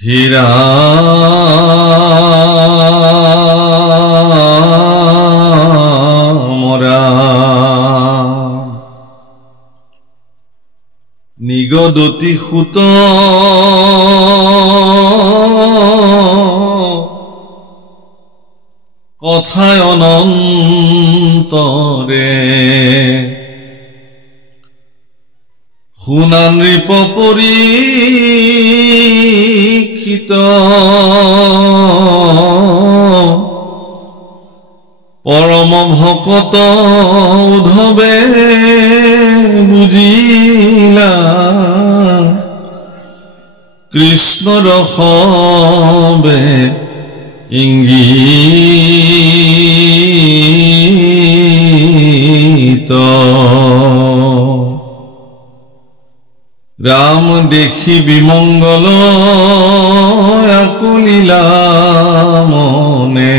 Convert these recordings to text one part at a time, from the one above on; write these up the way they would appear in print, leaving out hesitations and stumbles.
হীৰা মৰা নিগদতি সুত কথায় অনন্তৰে শুনা নৃপ পৰীক্ষিত পৰম ভকত উদ্ধৱে বুজিলা কৃষ্ণ ৰসবে ইংগিত ৰাম দেখি বিমংগল আকুলিলা মনে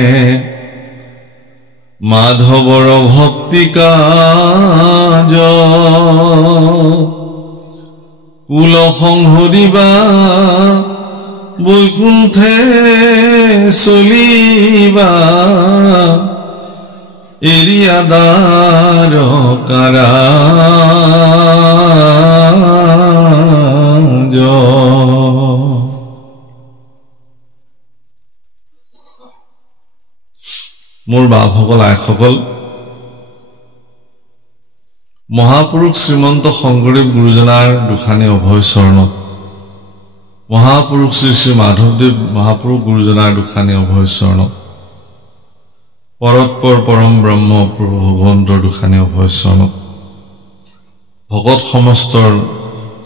মাধৱৰ ভক্তি কাজ কুল সংহৰিবা বৈকুণ্ঠে চলিবা এৰিয়া দ্বাৰ কাৰাজ মোৰ বাপসকল আইসকল মহাপুৰুষ শ্ৰীমন্ত শংকৰদেৱ গুৰুজনাৰ দুখানি অভয় চৰণত মহাপুৰুষ শ্ৰী শ্ৰী মাধৱদেৱ মহাপুৰুষ গুৰুজনাৰ দুখানি অভয় চৰণত পৰৎপৰ পৰম ব্ৰহ্ম প্ৰভু ভগৱন্তৰ দুখানি অভয় চৰণত ভকত সমস্তৰ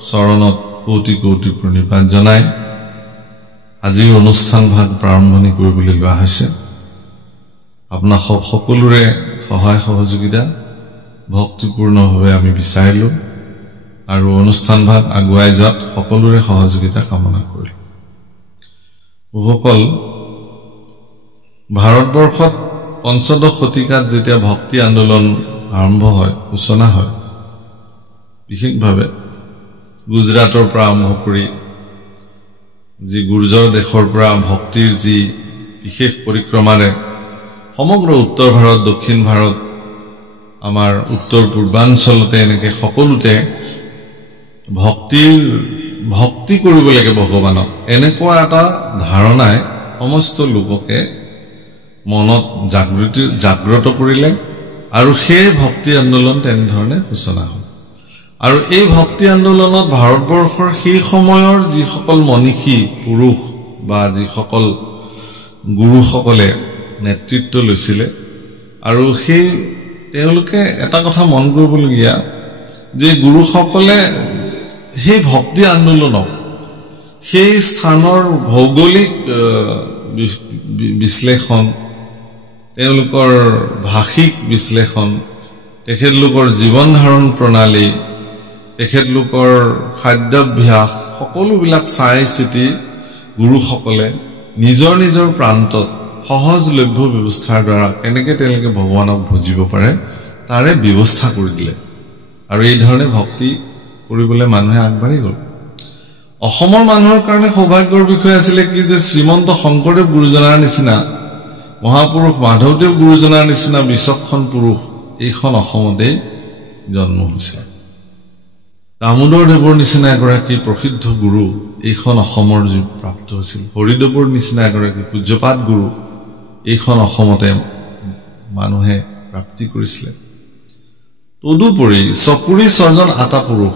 চৰণত কোটি কোটি প্ৰণিপাত জনাই আজিৰ অনুষ্ঠান ভাগ প্ৰাৰম্ভণি কৰিবলৈ লোৱা হৈছে আপোনাক সকলোৰে সহায় সহযোগিতা ভক্তিপূৰ্ণভাৱে আমি বিচাৰিলো আৰু অনুষ্ঠান ভাগ আগুৱাই যোৱাত সকলোৰে সহযোগিতা কামনা কৰিলো বহুসকল ভাৰতবৰ্ষত পঞ্চদশ শতিকাত যেতিয়া ভক্তি আন্দোলন আৰম্ভ হয় সূচনা হয় বিশেষভাৱে গুজৰাটৰ পৰা আৰম্ভ কৰি যি গুৰ্জৰ দেশৰ পৰা ভক্তিৰ যি বিশেষ পৰিক্ৰমাৰে সমগ্ৰ উত্তৰ ভাৰত দক্ষিণ ভাৰত আমাৰ উত্তৰ পূৰ্বাঞ্চলতে এনেকে সকলোতে ভক্তি কৰিব লাগে ভগৱানক এনেকুৱা এটা ধাৰণাই সমস্ত লোককে মনত জাগ্ৰত কৰিলে আৰু সেই ভক্তি আন্দোলন তেনেধৰণে সূচনা হ'ল আৰু এই ভক্তি আন্দোলনত ভাৰতবৰ্ষৰ সেই সময়ৰ যিসকল মনীষী পুৰুষ বা যিসকল গুৰুসকলে নেতৃত্ব লৈছিলে আৰু সেই তেওঁলোকে এটা কথা মন কৰিবলগীয়া যে গুৰুসকলে সেই ভক্তি আন্দোলনক সেই স্থানৰ ভৌগোলিক বিশ্লেষণ তেওঁলোকৰ ভাষিক বিশ্লেষণ তেখেতলোকৰ জীৱন ধাৰণ প্ৰণালী তেখেতলোকৰ খাদ্যাভ্যাস সকলোবিলাক চাই চিতি গুৰুসকলে নিজৰ নিজৰ প্ৰান্তত সহজলভ্য ব্যৱস্থাৰ দ্বাৰা কেনেকৈ তেওঁলোকে ভগৱানক ভজিব পাৰে তাৰে ব্যৱস্থা কৰি দিলে আৰু এই ধৰণে ভক্তি কৰিবলৈ মানুহে আগবাঢ়ি গ'ল অসমৰ মানুহৰ কাৰণে সৌভাগ্যৰ বিষয় আছিলে কি যে শ্ৰীমন্ত শংকৰদেৱ গুৰুজনাৰ নিচিনা মহাপুৰুষ মাধৱদেৱ গুৰুজনাৰ নিচিনা বিচক্ষণ পুৰুষ এইখন অসমতে জন্ম হৈছে দামোদৰ দেৱৰ নিচিনা এগৰাকী প্ৰসিদ্ধ গুৰু এইখন অসমৰ যি প্ৰাপ্ত হৈছিল হৰিদেৱৰ নিচিনা এগৰাকী পূজ্যপাত গুৰু এইখন অসমতে মানুহে প্ৰাপ্তি কৰিছিলে তদুপৰি চকুৰি ছজন আটা পুৰুষ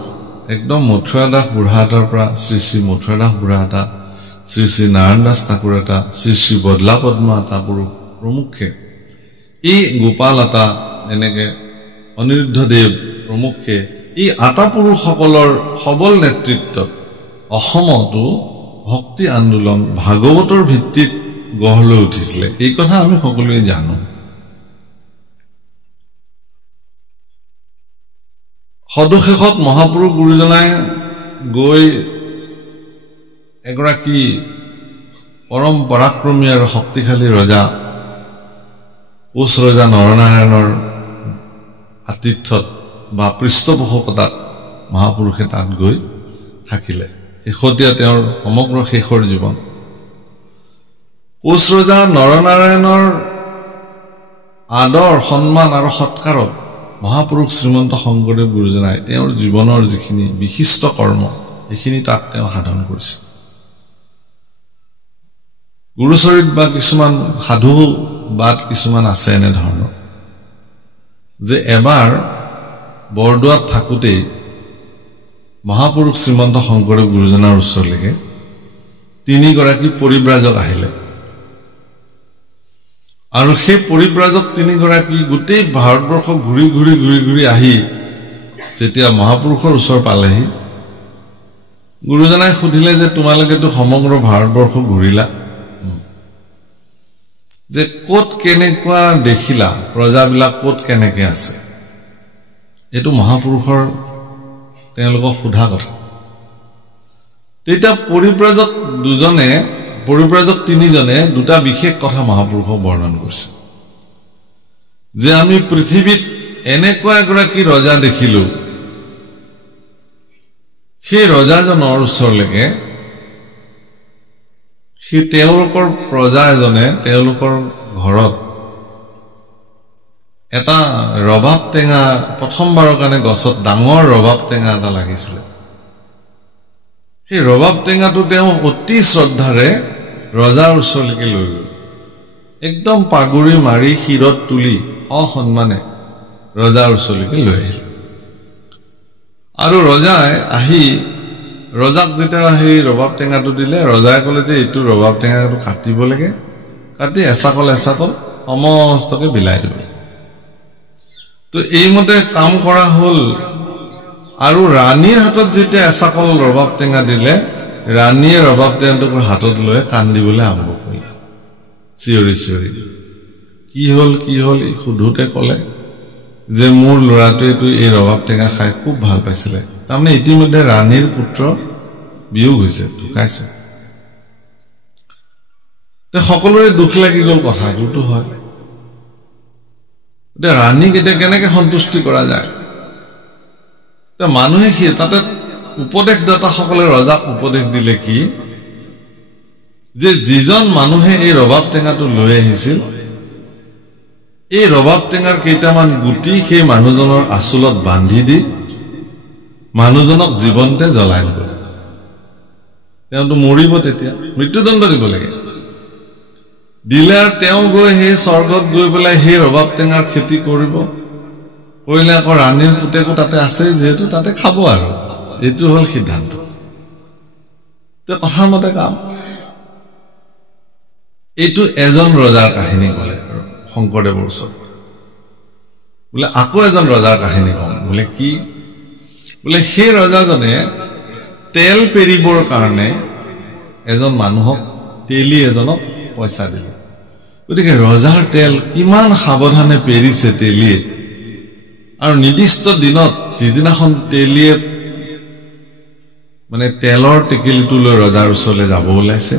একদম মথুৰা দাস বুঢ়াহাটৰ পৰা শ্ৰী শ্ৰী মথুৰা দাস বুঢ়াহাটা শ্ৰী শ্ৰী নাৰায়ণ দাস ঠাকুৰ এটা শ্ৰী শ্ৰী বদলা পদ্মা আটা পুৰুষ প্ৰমুখে এই গোপাল আটা এনেকে অনিৰুদ্ধ দেৱ প্ৰমুখে এই আটা পুৰুষসকলৰ সবল নেতৃত্বত অসমতো ভক্তি আন্দোলন ভাগৱতৰ ভিত্তিত গঢ় লৈ উঠিছিলে এই কথা আমি সকলোৱে জানো সদশেষত মহাপুৰুষ গুৰুজনাই গৈ এগৰাকী পৰম পৰাক্ৰমী আৰু শক্তিশালী ৰজা কোচ ৰজা নৰনাৰায়ণৰ আতিথ্যত বা পৃষ্ঠপোষকতাত মহাপুৰুষে তাত গৈ থাকিলে শেহতীয়া তেওঁৰ সমগ্ৰ শেষৰ জীৱন কোচ ৰজা নৰনাৰায়ণৰ আদৰ সন্মান আৰু সৎকাৰত মহাপুৰুষ শ্ৰীমন্ত শংকৰদেৱ গুৰুজনাই তেওঁৰ জীৱনৰ যিখিনি বিশিষ্ট কৰ্ম এইখিনি তাত তেওঁ সাধন কৰিছে গুৰুচৰিত বা কিছুমান সাধু বাদ কিছুমান আছে এনে ধৰণৰ যে এবাৰ বৰদোৱাত থাকোতে মহাপুৰুষ শ্ৰীমন্ত শংকৰদেৱ গুৰুজনাৰ ওচৰলৈকে তিনিগৰাকী পৰিব্ৰাজক আহিলে আৰু সেই পৰিব্ৰাজক তিনিগৰাকী গোটেই ভাৰতবৰ্ষ ঘূৰি ঘূৰি ঘূৰি ঘূৰি আহি যেতিয়া মহাপুৰুষৰ ওচৰ পালেহি গুৰুজনাই সুধিলে যে তোমালোকেতো সমগ্ৰ ভাৰতবৰ্ষ ঘূৰিলা যে ক'ত কেনেকুৱা দেখিলা প্ৰজাবিলাক ক'ত কেনেকে আছে এইটো মহাপুৰুষৰ তেওঁলোকক সোধা কথা তেতিয়া পৰিব্ৰাজক তিনিজনে দুটা বিশেষ কথা মহাপুৰুষক বৰ্ণন কৰিছে যে আমি পৃথিৱীত এনেকুৱা এগৰাকী ৰজা দেখিলো সেই ৰজাজনৰ ওচৰলৈকে সেই তেওঁলোকৰ প্ৰজা এজনে তেওঁলোকৰ ঘৰত এটা ৰবাব টেঙা প্ৰথমবাৰৰ কাৰণে গছত ডাঙৰ ৰবাব টেঙা এটা লাগিছিল সেই ৰবাব টেঙাটো তেওঁ অতি শ্ৰদ্ধাৰে ৰজাৰ ওচৰলৈকে লৈ গ'ল একদম পাগুৰি মাৰি শিৰত তুলি অসন্মানে ৰজাৰ ওচৰলৈকে লৈ আহিল আৰু ৰজাই আহি ৰজাক যেতিয়া সেই ৰবাব টেঙাটো দিলে ৰজাই ক'লে যে এইটো ৰবাব টেঙাটো কাটিব লাগে কাটি এচাকল সমস্তকে বিলাই দিব তো এইমতে কাম কৰা হ'ল আৰু ৰাণীৰ হাতত যেতিয়া এচাকল ৰবাব টেঙা দিলে ৰাণীয়ে ৰবাব টেঙাটো হাতত লৈ কান্দিবলৈ আৰম্ভ কৰিলে চিঞৰি চিঞৰি কি হ'ল সুধোতে ক'লে যে মোৰ ল'ৰাটোৱেতো এই ৰবাব টেঙা খাই খুব ভাল পাইছিলে তাৰমানে ইতিমধ্যে ৰাণীৰ পুত্ৰ বিয়োগ হৈছে ঢুকাইছে সকলোৰে দুখ লাগি গ'ল কথাটোতো হয় ৰাণীক এতিয়া কেনেকে সন্তুষ্টি কৰা যায় মানুহে তাতে উপদেশদাতাসকলে ৰজাক উপদেশ দিলে কি যে যিজন মানুহে এই ৰবাব টেঙাটো লৈ আহিছিল এই ৰবাব টেঙাৰ কেইটামান গুটি সেই মানুহজনৰ আচলত বান্ধি দি মানুহজনক জীৱনতে জ্বলাই দিব তেওঁতো মৰিব তেতিয়া মৃত্যুদণ্ড দিব লাগে দিলে আৰু তেওঁ গৈ সেই স্বৰ্গত গৈ পেলাই সেই ৰবাব টেঙাৰ খেতি কৰিলে আকৌ ৰাণীৰ পুতেকো তাতে আছে যিহেতু তাতে খাব আৰু এইটো হ'ল সিদ্ধান্ত কথাৰ মতে কাম এইটো এজন ৰজাৰ কাহিনী ক'লে শংকৰদেৱৰ ওচৰত বোলে আকৌ এজন ৰজাৰ কাহিনী কম বোলে কি বোলে সেই ৰজাজনে তেল পেৰিবৰ কাৰণে এজন মানুহক তেলি এজনক পইচা দিলে গতিকে ৰজাৰ তেল কিমান সাৱধানে পেৰিছে তেলিয়ে আৰু নিৰ্দিষ্ট দিনত যিদিনাখন তেলিয়ে মানে তেলৰ টেকেলিটো লৈ ৰজাৰ ওচৰলৈ যাব ওলাইছে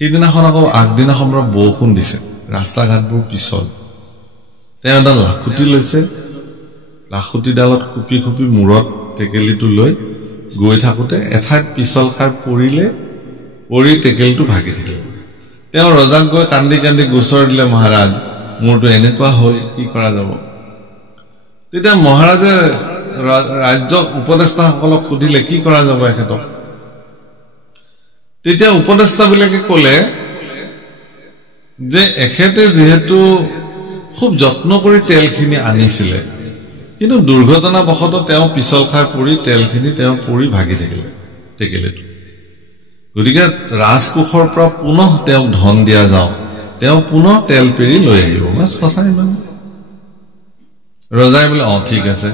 সেইদিনাখন আকৌ আগদিনাখন বৰষুণ দিছে ৰাস্তা ঘাটবোৰ পিছল তেওঁ এডাল লাখুটি লৈছে লাখুটিডালত খুপি খুপি মূৰত টেকেলিটো লৈ গৈ থাকোতে এঠাইত পিছল খাই পৰি টেকেলিটো ভাগি থাকিল তেওঁ ৰজাক গৈ কান্দি কান্দি গোচৰ দিলে মহাৰাজ মোৰটো এনেকুৱা হ'ল কি কৰা যাব তেতিয়া মহাৰাজে ৰাজ্য উপদেষ্টাসকলক সুধিলে কি কৰা যাব এখেতক তেতিয়া উপদেষ্টাবিলাকে ক'লে যে এখেতে যিহেতু খুব যত্ন কৰি তেলখিনি আনিছিলে কিন্তু দুৰ্ঘটনাবশতঃ তেওঁ পিছল খাই পৰি তেলখিনি তেওঁ পৰি ভাগি থাকিলে টেকেলিটো গতিকে ৰাজকোষৰ পৰা পুনৰ তেওঁক ধন দিয়া যাওক তেওঁ পুনৰ তেল পেৰি লৈ আহিব বাছ কথা ইমান ৰজাই বোলে ঠিক আছে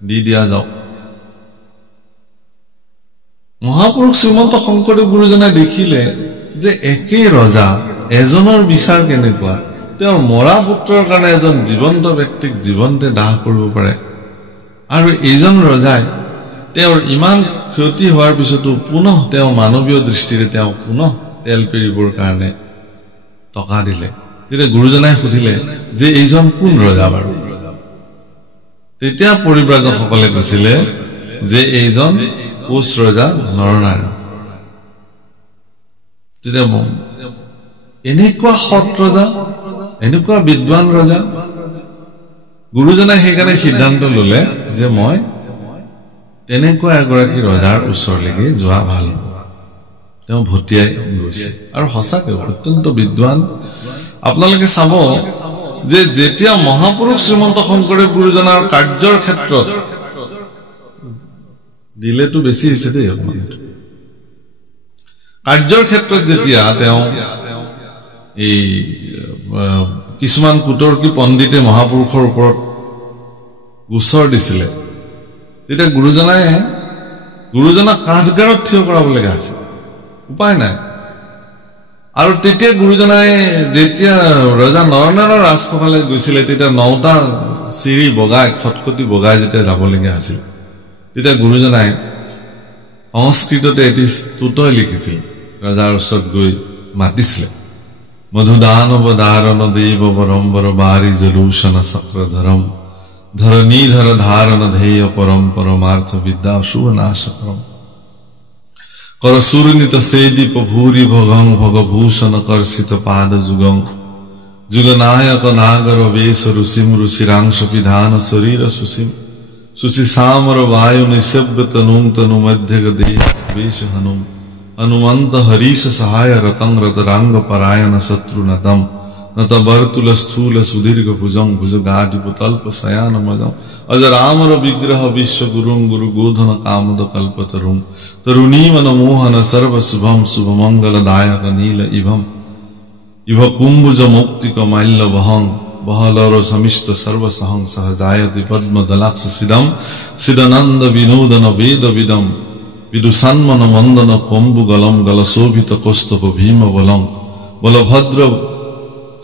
দি দিয়া যাওক মহাপুৰুষ শ্ৰীমন্ত শংকৰদেৱ গুৰুজনাই দেখিলে যে একেই ৰজা এজনৰ বিচাৰ কেনেকুৱা তেওঁৰ মৰা পুত্ৰৰ কাৰণে এজন জীৱন্ত ব্যক্তিক জীৱনতে দাহ কৰিব পাৰে আৰু এইজন ৰজাই তেওঁৰ ইমান ক্ষতি হোৱাৰ পিছতো পুনৰ তেওঁ মানৱীয় দৃষ্টিৰে তেওঁ পুনৰ তেল পেৰিবৰ কাৰণে টকা দিলে তেতিয়া গুৰুজনাই সুধিলে যে এইজন কোন ৰজা বাৰু তেতিয়া পৰিব্ৰাজকসকলে কৈছিলে যে এইজন কোচ ৰজা নৰনাৰায়ণ তেতিয়া এনেকুৱা সৎ ৰজা, এনেকুৱা বিদ্বান ৰজা। গুৰুজনাই সেইকাৰণে সিদ্ধান্ত ললে যে মই তেনেকুৱা এগৰাকী ৰজাৰ ওচৰলৈকে যোৱা ভাল হ'ব। তেওঁ ভটিয়াই গৈছে আৰু সঁচাকৈ অত্যন্ত বিদ্বান। আপোনালোকে চাব যে যেতিয়া মহাপুৰুষ শ্ৰীমন্ত শংকৰদেৱ গুৰুজনাৰ কাৰ্যৰ ক্ষেত্ৰত দিলেতো বেছি হৈছে দেই, কাৰ্যৰ ক্ষেত্ৰত যেতিয়া তেওঁ এই কিছুমান কুতৰ্কী পণ্ডিতে মহাপুৰুষৰ ওপৰত গোচৰ দিছিলে, তেতিয়া গুৰুজনাক কাঠগাৰত থিয় কৰাবলগীয়া হৈছে, উপায় নাই। আৰু তেতিয়া গুৰুজনাই যেতিয়া ৰজা নৰনাৰায়ণৰ ৰাজসভালৈ গৈছিলে, তেতিয়া 9টা চিৰি বগাই খটখটি বগাই যেতিয়া যাবলগীয়া হৈছিল, তেতিয়া গুৰুজনাই সংস্কৃততে এটি স্তুতই লিখিছিল, ৰজাৰ ওচৰত গৈ মাতিছিলে, মধুদানৱ দাৰণ দেৱ বৰম্বৰ বাৰি জলূষণ চক্ৰধৰম ধৰণীধৰ ধাৰণ ধেয় পৰম পৰমাৰ্থ বিদ্যা শুভ নাশকৰম कर सुरनित सेदीप भूरि भगं भगभूषण कर्षित पाद जुगं जुगनायक नागर वेश ऋषिम ऋषिरांश विधान शरीर सुषिम सुषि सामर वायु निशब्द तनुं तनु मध्य देह वेश हनुम हनुमंत हरीश सहाय रतं रतरांग परायण शत्रु नतम नत बर्तुल स्थूल सुदीर्घ भुजं भुजगाधिप तल्प शयान मजं अजरामर विग्रह विश्व गुरुं गुरु गोधन कामद कल्पतरुं तरुणीवन मोहन सर्व शुभम शुभ मंगलदायक नील इभम इभ कुंभुज मुक्तिक माल्य वहं बहलर समिष्ट सर्व सहं सहजायति पद्म दलाक्ष सिदम सिदनंद विनोदन वेद विदम विदुसन्मन मंदन कोम्बु गलम गल शोभित कौस्तभ भीम बलम बलभद्र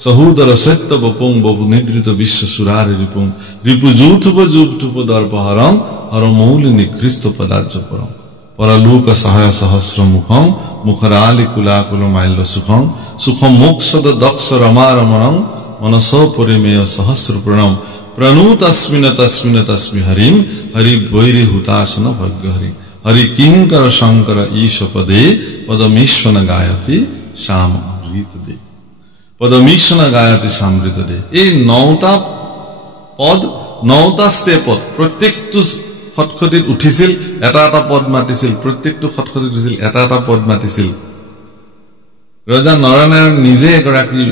सहोदर सत्य बपुं बपु निद्रित विश्व सुरारि रिपुं रिपु जूथुप दर्पहरं हर मौलि निकृष्ट पदार्थ परं परलोक सहाय सहस्र मुखं मुखरालि कुलाकुल माल्य सुखं सुखं मोक्षद दक्ष रमारमणं मनसो परिमेय सहस्र प्रणम प्रणुतस्मिन तस्मिन तस्मि हरिं हरि वैरि हुतासन भग्य हरि हरि किंकर शंकर ईश पदे पदमीश्वन गायति श्याम अमृत दे पदमीश्वन गायति समृत दे। এই 9টা পদ 9টা স্টেপত প্ৰত্যেকটো খটখটিত উঠিছিল, এটা এটা পদ মাতিছিল, প্ৰত্যেকটো খটখটিত উঠিছিল, এটা এটা পদ মাতিছিল। ৰজা নৰনাৰায়ণ নিজে এগৰাকী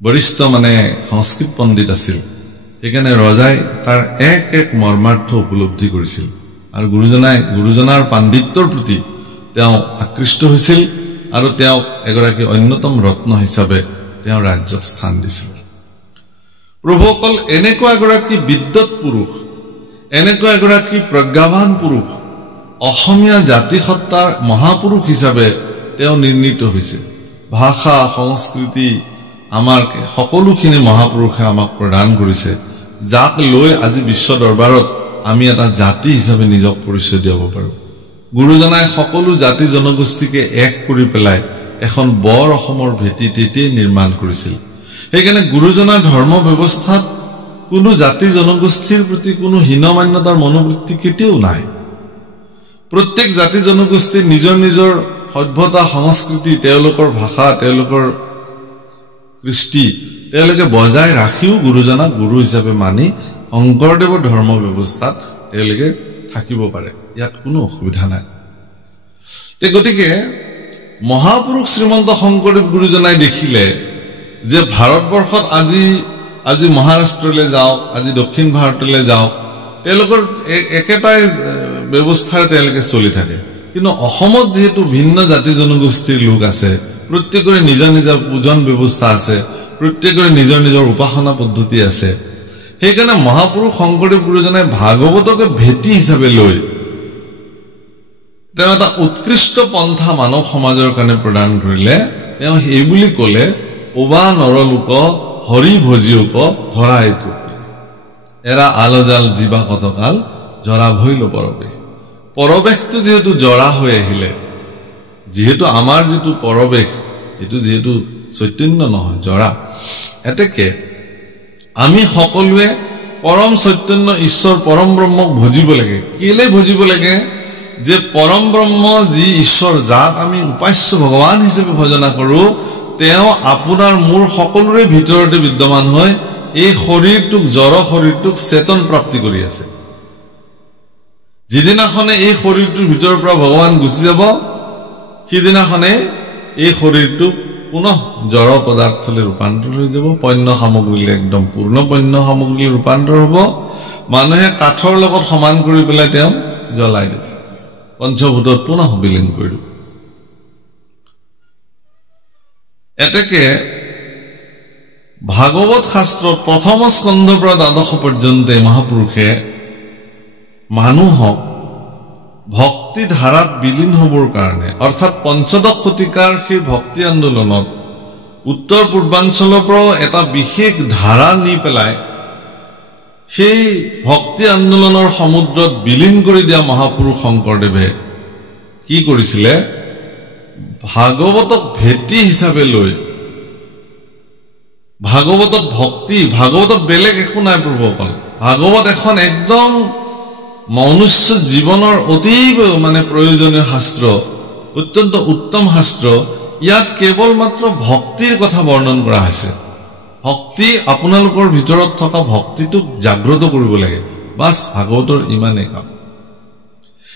বৰিষ্ঠ সংস্কৃত পণ্ডিত আছিল, সেইকাৰণে ৰজাই তাৰ এক এক মৰ্মাৰ্থ উপলব্ধি কৰিছিল আৰু গুৰুজনাৰ পাণ্ডিত্যৰ প্ৰতি তেওঁ আকৃষ্ট হৈছিল আৰু তেওঁ এগৰাকী অন্যতম ৰত্ন হিচাপে তেওঁ ৰাজ্যত স্থান দিছিল। প্ৰভুসকল, এনেকুৱা এগৰাকী বিদ্যৎ পুৰুষ, এনেকুৱা এগৰাকী প্ৰজ্ঞাৱান পুৰুষ, অসমীয়া জাতিসত্তাৰ মহাপুৰুষ হিচাপে তেওঁ নিৰ্ণীত হৈছে। ভাষা সংস্কৃতি আমাৰ সকলোখিনি মহাপুৰুষে আমাক প্ৰদান কৰিছে, যাক লৈ আজি বিশ্ব দৰবাৰত আমি এটা জাতি হিচাপে নিজক পৰিচয় দিব পাৰো। গুৰুজনাই সকলো জাতি জনগোষ্ঠীকে এক কৰি পেলাই এখন বৰ অসমৰ ভেটি তেতিয়াই নিৰ্মাণ কৰিছিল। সেইকাৰণে গুৰুজনাৰ ধৰ্ম ব্যৱস্থাত কোনো জাতি জনগোষ্ঠীৰ প্ৰতি কোনো হীনমান্যতাৰ মনোবৃত্তি কেতিয়াও নাই। প্ৰত্যেক জাতি জনগোষ্ঠীৰ নিজৰ নিজৰ সভ্যতা সংস্কৃতি, তেওঁলোকৰ ভাষা, তেওঁলোকৰ কৃষ্টি তেওঁলোকে বজাই ৰাখিও গুৰুজনাক গুৰু হিচাপে মানি শংকৰদেৱৰ ধৰ্ম ব্যৱস্থাত তেওঁলোকে থাকিব পাৰে, ইয়াত কোনো অসুবিধা নাই। গতিকে মহাপুৰুষ শ্ৰীমন্ত শংকৰদেৱ গুৰুজনাই দেখিলে যে ভাৰতবৰ্ষত আজি মহাৰাষ্ট্ৰলৈ যাওক, আজি দক্ষিণ ভাৰতলৈ যাওক, তেওঁলোকৰ একেটাই ব্যৱস্থাৰে তেওঁলোকে চলি থাকে। কিন্তু অসমত যিহেতু ভিন্ন জাতি জনগোষ্ঠীৰ লোক আছে, প্ৰত্যেকৰে নিজৰ নিজৰ পূজন ব্যৱস্থা আছে, প্ৰত্যেকৰে নিজৰ নিজৰ উপাসনা পদ্ধতি আছে, সেইকাৰণে মহাপুৰুষ শংকৰদেৱ গুৰুজনাই ভাগৱতকে ভেটি হিচাপে লৈ তেওঁ এটা উৎকৃষ্ট পন্থা মানৱ সমাজৰ কাৰণে প্ৰদান কৰিলে। তেওঁ সেই বুলি কলে, ওবা নৰলোক হৰি ভজিওক ধৰা এইটো এৰা আলজাল জীৱা কতকাল জৰা ভৈল পৰৱেশ। পৰৱেশটো যিহেতু জৰা হৈ আহিলে, যিহেতু আমাৰ যিটো পৰৱেশ এইটো যিহেতু চৈতন্য নহয়, জৰা, এতেকে আমি সকলোৱে পৰম চৈতন্য ঈশ্বৰ পৰম ব্ৰহ্মক ভজিব লাগে। কেলে ভজিব লাগে? যে পৰম ব্ৰহ্ম যি ঈশ্বৰ যাক আমি উপাস্য ভগৱান হিচাপে ভজনা কৰো তেওঁ আপোনাৰ মোৰ সকলোৰে ভিতৰতে বিদ্যমান হয় এই শৰীৰটোক জড় শৰীৰটোক চেতন প্ৰাপ্তি কৰি আছে যিদিনাখনে এই শৰীৰটোৰ ভিতৰৰ পৰা ভগৱান গুচি যাব সিদিনাখনে এই শৰীৰটো পুনঃ জড় পদাৰ্থলৈ ৰূপান্তৰ হৈ যাব পণ্য সামগ্ৰীলৈ একদম পূৰ্ণ পণ্য সামগ্ৰীলৈ ৰূপান্তৰ হ'ব মানুহে কাঠৰ লগত সমান কৰি পেলাই তেওঁ জ্বলাই দিব পঞ্চভূতত পুনঃ বিলীন কৰি দিব এতেকে ভাগৱত শাস্ত্ৰ প্ৰথম স্কন্ধৰ পৰা দ্বাদশ পৰ্যন্ত মহাপুৰুষে মানুহক ভক্তি ধাৰাত বিলীন হ'বৰ কাৰণে অৰ্থাৎ পঞ্চদশ শতিকাৰ সেই ভক্তি আন্দোলনত উত্তৰ পূৰ্বাঞ্চলৰ পৰা এটা বিশেষ ধাৰা নি পেলাই সেই ভক্তি আন্দোলনৰ সমুদ্ৰত বিলীন কৰি দিয়া মহাপুৰুষ শংকৰদেৱে কি কৰিছিলে ভাগৱতক ভেটি হিচাপে লৈ ভাগৱতত ভক্তি ভাগৱতত বেলেগ একো নাই প্ৰভুসকল ভাগৱত এখন একদম মনুষ্য জীৱনৰ অতীব প্ৰয়োজনীয় শাস্ত্ৰ অত্যন্ত উত্তম শাস্ত্ৰ ইয়াত কেৱল মাত্ৰ ভক্তিৰ কথা বৰ্ণন কৰা হৈছে ভক্তি আপোনালোকৰ ভিতৰত থকা ভক্তিটোক জাগ্ৰত কৰিব লাগে বাস ভাগৱতৰ ইমানেই কাম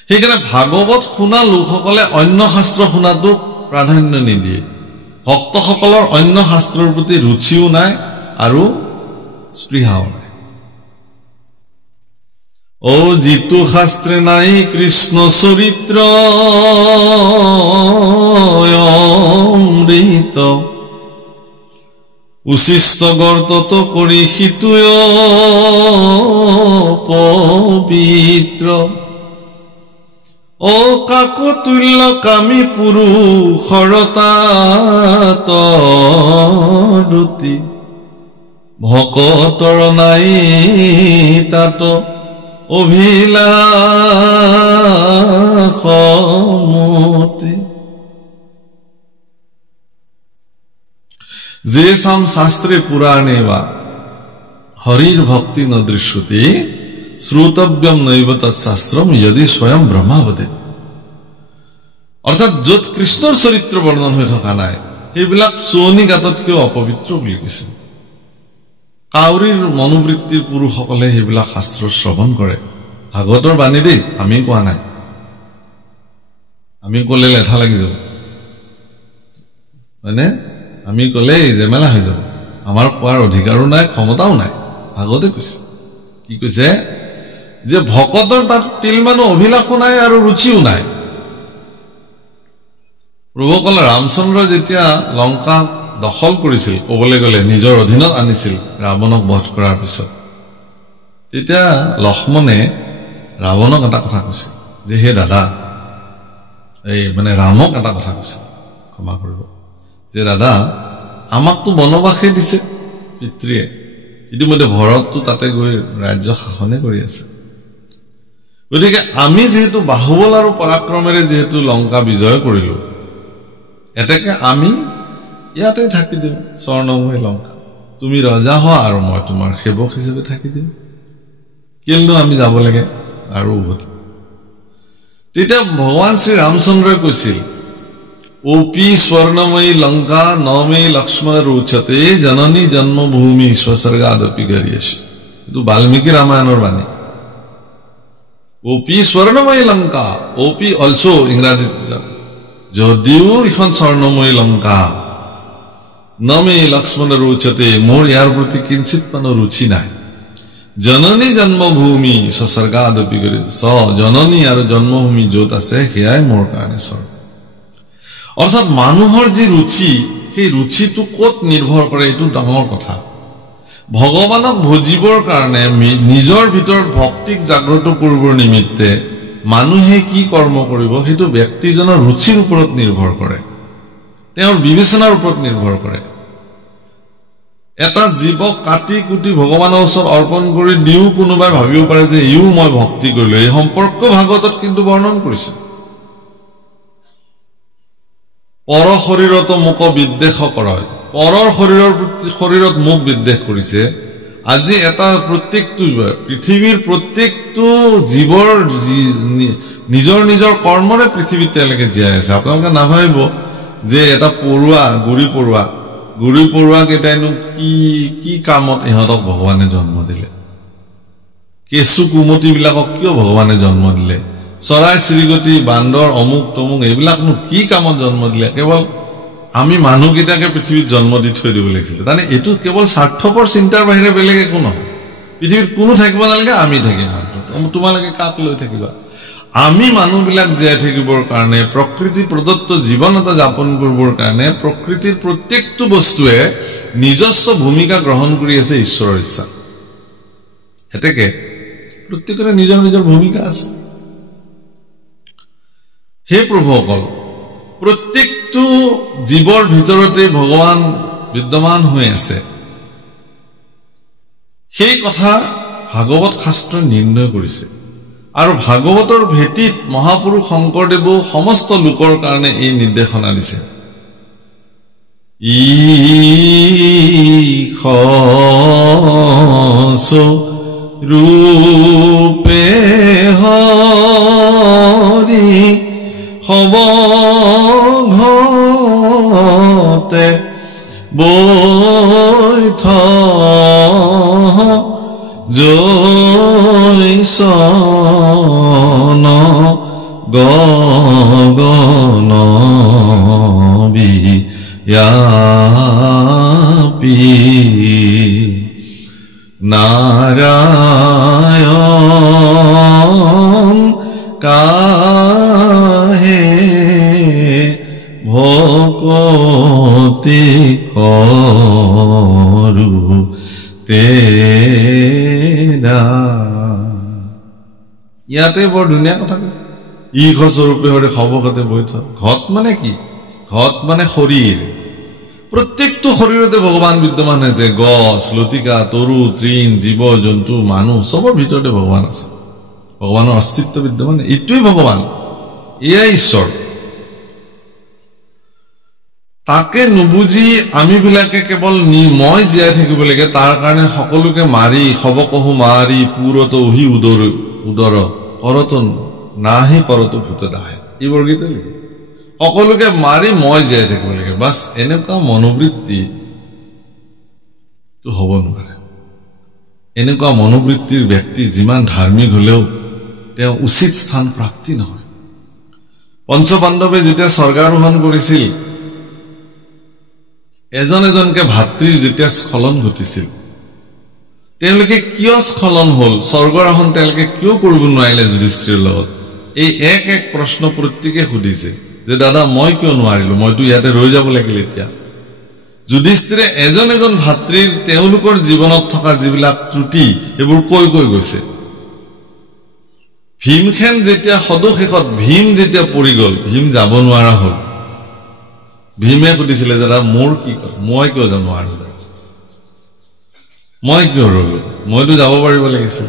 সেইকাৰণে ভাগৱত শুনা লোকসকলে অন্য শাস্ত্ৰ শুনাটোক প্ৰাধান্য নিদিয়ে ভক্তসকলৰ অন্য শাস্ত্ৰৰ প্ৰতি ৰুচিও নাই আৰু স্পৃহাও নাই ও জিতু শাস্ত্রে নাই কৃষ্ণ চরিত্র অমৃত উশিষ্ট গর্তত করি হিতুয় পবিত্র ও কাকতুল্য কামি পুরুষরতাতি ভকতৰ নাই তাত অভিলাষমতি যেসাম শাস্ত্রে পুরাণে বা হরির ভক্তি ন দৃশ্যতে শ্রোতব্যম নৈব তৎশাস্ত্রম যদি স্বয়ং ব্রহ্মাবদে অর্থাৎ যত কৃষ্ণৰ চৰিত্ৰ বৰ্ণন হৈ থকা নাই সেইবিলাক চৌনি গাততকৈ অপবিত্ৰ বুলি কৈছে কাউৰীৰ মনোবৃত্তিৰ পুৰুষসকলে সেইবিলাক শাস্ত্ৰ শ্ৰৱণ কৰে ভাগৱতৰ বাণী দেই আমি কোৱা নাই আমি ক'লে লেঠা লাগি যাব মানে আমি ক'লে জেমেলা হৈ যাব আমাৰ কোৱাৰ অধিকাৰো নাই ক্ষমতাও নাই ভাগৱতে কৈছে কি কৈছে যে ভকতৰ তাত তিলমানো অভিলাষো নাই আৰু ৰুচিও নাই প্ৰভুসকল ৰামচন্দ্ৰ যেতিয়া লংকা দখল কৰিছিল ক'বলৈ গ'লে নিজৰ অধীনত আনিছিল ৰাৱণক বধ কৰাৰ পিছত তেতিয়া লক্ষ্মণে ৰাৱণক এটা কথা কৈছিল যে হে দাদা এই ৰামক এটা কথা কৈছিল ক্ষমা কৰিব যে দাদা আমাকতো বনবাসে দিছে পিতৃয়ে ইতিমধ্যে ভৰতটো তাতে গৈ ৰাজ্য শাসনে কৰি আছে গতিকে আমি যেহেতু বাহুবল আৰু পৰাক্ৰমেৰে যেহেতু লংকা বিজয় কৰিলো এতেকে আমি ইয়াতে থাকি দিওঁ স্বৰ্ণময় লংকা তুমি ৰজা হোৱা আৰু মই তোমাৰ সেৱক হিচাপে থাকি দিওঁ কিয়নো আমি যাব লাগে আৰু উভতি তেতিয়া ভগৱান শ্ৰী ৰামচন্দ্ৰই কৈছিল ওপি স্বৰ্ণময়ী লংকা নমে লক্ষ্মণ ৰোচতে জননী জন্মভূমি স্বসৰ্গাদপি গৰিয়সী এইটো বাল্মীকি ৰামায়ণৰ বাণী ওপি স্বৰ্ণময়ী লংকা ওপি অলছো ইংৰাজীত যদিও এখন স্বৰ্ণময়ী লংকা নমে লক্ষ্মণ ৰোচতে মোৰ ইয়াৰ প্ৰতি কিঞ্চিত মানো ৰুচি নাই জননী জন্মভূমি স্বসৰ্গাদপি গৰিয়সী জননী আৰু জন্মভূমি য'ত আছে সেয়াই মোৰ কাৰণে স্বৰ্গ অৰ্থাৎ মানুহৰ যি ৰুচি সেই ৰুচিটো ক'ত নিৰ্ভৰ কৰে এইটো ডাঙৰ কথা ভগৱানক ভজিবৰ কাৰণে নিজৰ ভিতৰত ভক্তিক জাগ্ৰত কৰিবৰ নিমিত্তে মানুহে কি কৰ্ম কৰিব সেইটো ব্যক্তিজনৰ ৰুচিৰ ওপৰত নিৰ্ভৰ কৰে তেওঁৰ বিবেচনাৰ ওপৰত নিৰ্ভৰ কৰে এটা জীৱক কাটি কুটি ভগৱানৰ ওচৰত অৰ্পণ কৰি দিও কোনোবাই ভাবিব পাৰে যে ইও মই ভক্তি কৰিলো এই সম্পৰ্ক ভাগৱতত কিন্তু বৰ্ণন কৰিছে পৰ শৰীৰত মোক বিদ্বেষ কৰে পৰৰ শৰীৰত মোক বিদ্বেষ কৰিছে আজি এটা প্ৰত্যেকটো পৃথিৱীৰ প্ৰত্যেকটো জীৱৰ নিজৰ নিজৰ কৰ্মৰে পৃথিৱীত তেওঁলোকে জীয়াই আছে আপোনালোকে নাভাবিব যে এটা পৰুৱা গুৰি পৰুৱা কেইটাইনো কি কামত ইহঁতক ভগৱানে জন্ম দিলে কেঁচু কুমতি বিলাকক কিয় ভগৱানে জন্ম দিলে চৰাই চিৰিকটি বান্দৰ অমুক তমুক এইবিলাকনো কি কামত জন্ম দিলে কেৱল আমি মানুহকেইটাকে পৃথিৱীত জন্ম দি থৈ দিব লাগিছিল মানে এইটো কেৱল স্বাৰ্থপৰ চিন্তাৰ বাহিৰে বেলেগ একো নহয় পৃথিৱীত কোনো থাকিব নালাগে আমি থাকিম তোমালোকে কাক লৈ থাকিবা আমি মানুহবিলাক জীয়াই থাকিবৰ কাৰণে প্ৰকৃতি প্ৰদত্ত জীৱন এটা যাপন কৰিবৰ কাৰণে প্ৰকৃতিৰ প্ৰত্যেকটো বস্তুৱে নিজস্ব ভূমিকা গ্ৰহণ কৰি আছে ঈশ্বৰৰ ইচ্ছা এতেকে প্ৰত্যেকৰে নিজৰ নিজৰ ভূমিকা আছে হে প্ৰভুসকল প্ৰত্যেকটো জীৱৰ ভিতৰতে ভগৱান বিদ্যমান হৈ আছে সেই কথা ভাগৱত শাস্ত্ৰ নিৰ্ণয় কৰিছে আৰু ভাগৱতৰ ভেটিত মহাপুৰুষ শংকৰদেৱো সমস্ত লোকৰ কাৰণে এই নিৰ্দেশনা দিছে ৰূপে হৰি সবঘতে বৈঠ জৈসন গগন বিয়াপি নাৰায়ণ কাহে ভকতি কৰু তেৰা ইয়াতে বৰ ধুনীয়া কথা কৈছে ঈশস্বৰূপে হৰি সবঘতে বৈঠ ঘট মানে কি ঘট মানে শৰীৰ প্ৰত্যেকটো শৰীৰতে ভগৱান বিদ্যমান আছে গছ লতিকা তৰু তৃণ জীৱ জন্তু মানুহ সবৰ ভিতৰতে ভগৱান আছে ভগৱানৰ অস্তিত্ব বিদ্যমান এইটোই ভগৱান এয়াই ঈশ্বৰ তাকে নুবুজি আমি বিলাকে কেৱল মই জীয়াই থাকিব লাগে তাৰ কাৰণে সকলোকে মাৰি খবকহু মাৰি পুৰত উহি উদৰ কৰত নাহি কৰত ভূত দাহে এই বৰ্গীতে লিখে সকলোকে মাৰি মই জীয়াই থাকিব লাগে বাস এনেকুৱা মনোবৃত্তি তো হ'ব নোৱাৰে এনেকুৱা মনোবৃত্তিৰ ব্যক্তি যিমান ধাৰ্মিক হলেও তেওঁ উচিত স্থান প্ৰাপ্তি নহয় পঞ্চপাণ্ডৱে যেতিয়া স্বৰ্গাৰোহণ কৰিছিল এজন এজনকে ভাতৃৰ যেতিয়া স্খলন ঘটিছিল তেওঁলোকে কিয় স্খলন হল স্বৰ্গাৰোহণ তেওঁলোকে কিয় কৰিব নোৱাৰিলে যুধিষ্ঠিৰৰ লগত এই এক প্ৰশ্ন প্ৰত্যেকে সুধিছে যে দাদা মই কিয় নোৱাৰিলো মইতো ইয়াতে ৰৈ যাব লাগিল এতিয়া যুধিষ্ঠিৰে এজন এজন ভাতৃৰ তেওঁলোকৰ জীৱনত থকা যিবিলাক ত্ৰুটি এইবোৰ কৈ গৈছে ভীমখেন যেতিয়া সদশেষত ভীম যেতিয়া পৰি গল ভীম যাব নোৱাৰা হল ভীমে সুধিছিলে দাদা মোৰ কি কথা মই কিয় যাব নোৱাৰিলো মই কিয় ৰলো মইতো যাব পাৰিব লাগিছিল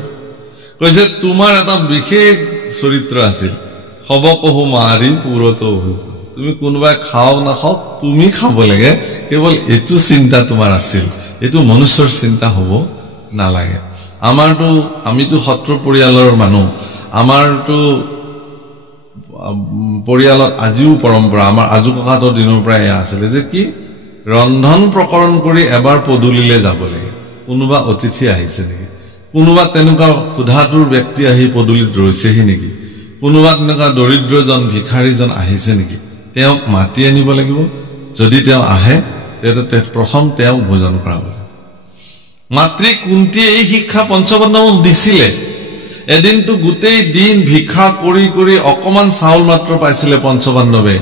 কৈছে তোমাৰ এটা বিশেষ চৰিত্ৰ আছিল খবকহু মাৰি পুৰত তুমি কোনোবাই খাও নাখাও তুমি খাব লাগে কেৱল এইটো চিন্তা তোমাৰ আছিল এইটো মনুষ্যৰ চিন্তা হ'ব নালাগে আমিতো সত্ৰ পৰিয়ালৰ মানুহ আমাৰতো পৰিয়ালত আজিও পৰম্পৰা আমাৰ আজু ককাহঁতৰ দিনৰ পৰা এয়া আছিলে যে কি ৰন্ধন প্ৰকৰণ কৰি এবাৰ পদূলিলে যাব লাগে কোনোবা অতিথি আহিছে নেকি কোনোবা তেনেকুৱা সুধাতুৰ ব্যক্তি আহি পদূলিত ৰৈছেহি নেকি কোনোবা তেনেকুৱা দৰিদ্ৰজন ভিখাৰীজন আহিছে নেকি তেওঁক মাতি আনিব লাগিব যদি তেওঁ আহে তেন্তে প্ৰথম তেওঁ ভোজন কৰাব মাতৃ কুন্তীয়ে এই শিক্ষা পঞ্চপাণ্ডৱক দিছিলে এদিনটো গোটেই দিন ভিক্ষা কৰি কৰি অকমান চাউল মাত্ৰ পাইছিলে পঞ্চপাণ্ডৱে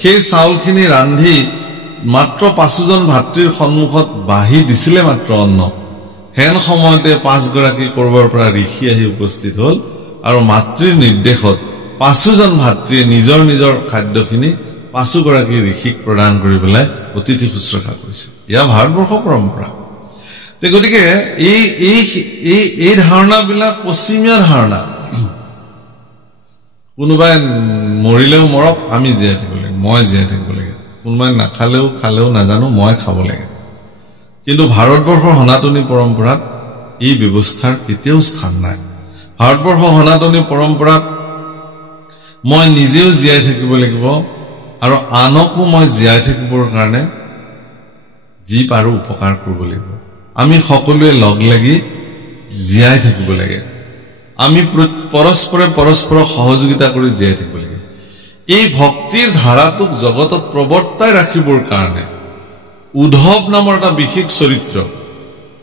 সেই চাউলখিনি ৰান্ধি মাত্ৰ 5জন ভাতৃৰ সন্মুখত বাঢ়ি দিছিলে মাত্ৰ অন্ন হেন সময়তে 5 গৰাকী কৰবাৰ পৰা ঋষি আহি উপস্থিত হল আৰু মাতৃৰ নিৰ্দেশত 5জন ভাতৃয়ে নিজৰ নিজৰ খাদ্যখিনি 5 গৰাকী ঋষিক প্ৰদান কৰি পেলাই অতিথি শুশ্ৰূষা কৰিছে ইয়া ভাৰতবৰ্ষৰ পৰম্পৰা তে গতিকে এই ধাৰণাবিলাক পশ্চিমীয়া ধাৰণা কোনোবাই মৰিলেও মৰক আমি জীয়াই থাকিব লাগে মই জীয়াই থাকিব লাগে কোনোবাই খালেও নাজানো মই খাব লাগে কিন্তু ভাৰতবৰ্ষৰ সনাতনী পৰম্পৰাত এই ব্যৱস্থাৰ কেতিয়াও স্থান নাই ভাৰতবৰ্ষৰ সনাতনী পৰম্পৰাত মই নিজেও জীয়াই থাকিব লাগিব আৰু আনকো মই জীয়াই থাকিবৰ কাৰণে যি পাৰো উপকাৰ কৰিব লাগিব আমি সকলোৱে লগ লাগি জীয়াই থাকিব লাগে আমি পৰস্পৰে সহযোগিতা কৰি জীয়াই থাকিব লাগে এই ভক্তিৰ ধাৰাটোক জগতত প্ৰৱৰ্তাই ৰাখিবৰ কাৰণে উদ্ধৱ নামৰ এটা বিশেষ চৰিত্ৰ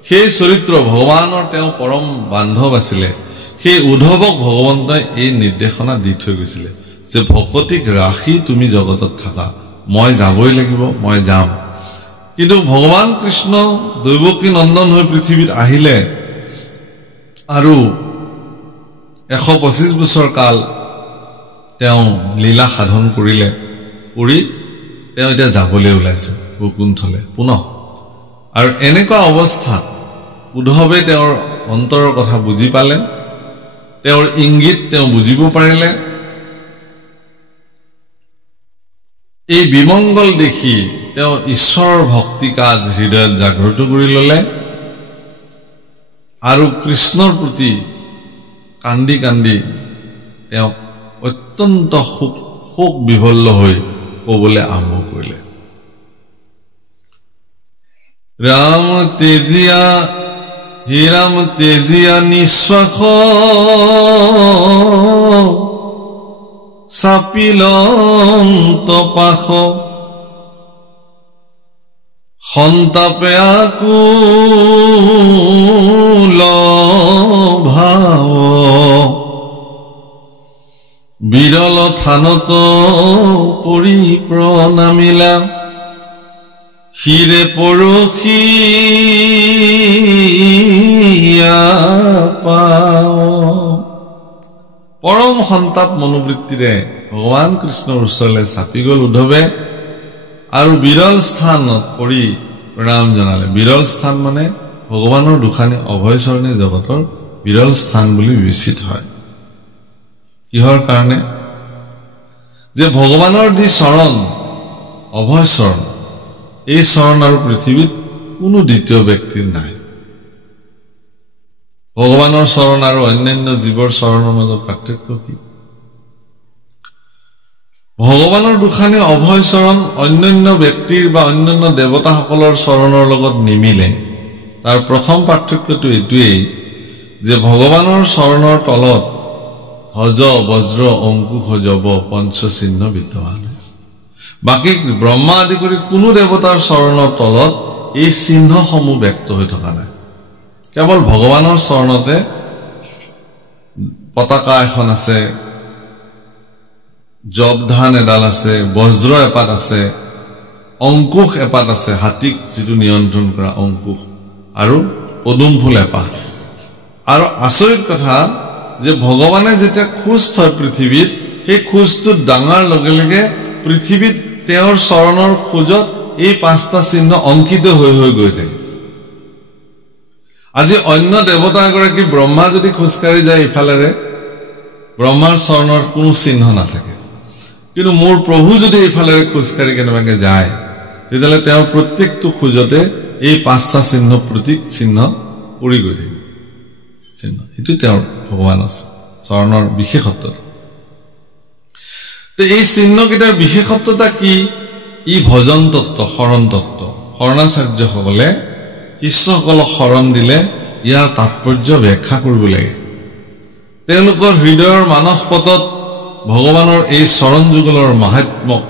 সেই চৰিত্ৰ ভগৱানৰ তেওঁ পৰম বান্ধৱ আছিলে সেই উদ্ধৱক ভগৱন্তই এই নিৰ্দেশনা দি থৈ গৈছিলে যে ভকতিক ৰাখি তুমি জগতত থাকা মই যাবই লাগিব মই যাম কিন্তু ভগৱান কৃষ্ণ দৈৱকী নন্দন হৈ পৃথিৱীত আহিলে আৰু 125 বছৰ কাল তেওঁ লীলা সাধন কৰিলে কৰি তেওঁ এতিয়া যাবলৈ ওলাইছে বৈকুণ্ঠলে পুনঃ আৰু এনেকুৱা অৱস্থাত উদ্ধৱে তেওঁৰ অন্তৰৰ কথা বুজি পালে তেওঁৰ ইংগিত তেওঁ বুজিব পাৰিলে এই বিমংগল দেখি তেওঁ ঈশ্বৰৰ ভক্তি কাজ হৃদয়ত জাগ্ৰত কৰি ললে আৰু কৃষ্ণৰ প্ৰতি কান্দি কান্দি তেওঁ অত্যন্ত শোক বিভল্ল হৈ ক'বলৈ আৰম্ভ কৰিলে ৰাম তেজিয়া নিশ্বাস চাপিলন্ত পাশ সন্তাপে আকুল ভাৱ বিৰল থানত পৰি প্ৰণামিলা শিৰে পৰখি পৰম সন্তাপ মনোবৃত্তিৰে ভগৱান কৃষ্ণৰ ওচৰলৈ চাপি গল উদ্ধৱে আৰু বিৰল স্থানত পৰি প্ৰণাম জনালে বিৰল স্থান মানে ভগৱানৰ দুখানি অভয়চৰণে জগতৰ বিৰল স্থান বুলি বিবেচিত হয় কিহৰ কাৰণে যে ভগৱানৰ দি চৰণ অভয়চৰণ এই চৰণ আৰু পৃথিৱীত কোনো দ্বিতীয় ব্যক্তিৰ নাই ভগৱানৰ চৰণ আৰু অন্যান্য জীৱৰ চৰণৰ মাজত পাৰ্থক্য কি ভগৱানৰ দুখানি অভয়চৰণ অন্যান্য ব্যক্তিৰ বা অন্যান্য দেৱতাসকলৰ চৰণৰ লগত নিমিলে তাৰ প্ৰথম পাৰ্থক্যটো এইটোৱেই যে ভগৱানৰ চৰণৰ তলত হজ বজ্ৰ অংকুশ জব পঞ্চচিহ্ন বিদ্যমান আছে বাকি ব্ৰহ্মা আদি কৰি কোনো দেৱতাৰ চৰণৰ তলত এই চিহ্নসমূহ ব্যক্ত হৈ থকা নাই কেৱল ভগৱানৰ চৰণতে পতাকা এখন আছে জবধান এডাল আছে বজ্ৰ এপাত আছে অংকুশ এপাত আছে হাতীক যিটো নিয়ন্ত্ৰণ কৰা অংকুশ আৰু পদুম ফুল এপাত আৰু আচৰিত কথা যে ভগৱানে যেতিয়া খোজ থয় পৃথিৱীত সেই খোজটো ডাঙৰ লগে লগে পৃথিৱীত তেওঁৰ চৰণৰ খোজত এই পাঁচটা চিহ্ন অংকিত হৈ গৈ থাকে আজি অন্য দেৱতা এগৰাকী ব্ৰহ্মা যদি খোজকাঢ়ি যায় ইফালেৰে ব্ৰহ্মাৰ চৰণৰ কোনো চিহ্ন নাথাকে কিন্তু মোৰ প্ৰভু যদি ইফালেৰে খোজকাঢ়ি কেনেবাকে যায় তেতিয়াহ'লে তেওঁৰ প্ৰত্যেকটো খোজতে এই পাঁচটা চিহ্ন প্ৰতীক চিহ্ন পৰি গৈ থাকে চিহ্ন এইটো তেওঁৰ ভগৱান আছে চৰণৰ বিশেষত্ব এই চিহ্নকেইটাৰ বিশেষত্বতা কি ই ভজন তত্ত্ব শৰণ তত্ত্ব শৰণাচাৰ্যসকলে শিষ্যসকলক শৰণ দিলে ইয়াৰ তাৎপৰ্য ব্যাখ্যা কৰিব লাগে তেওঁলোকৰ হৃদয়ৰ মানস পটত ভগৱানৰ এই চৰণ যুগলৰ মাহাত্ম্যক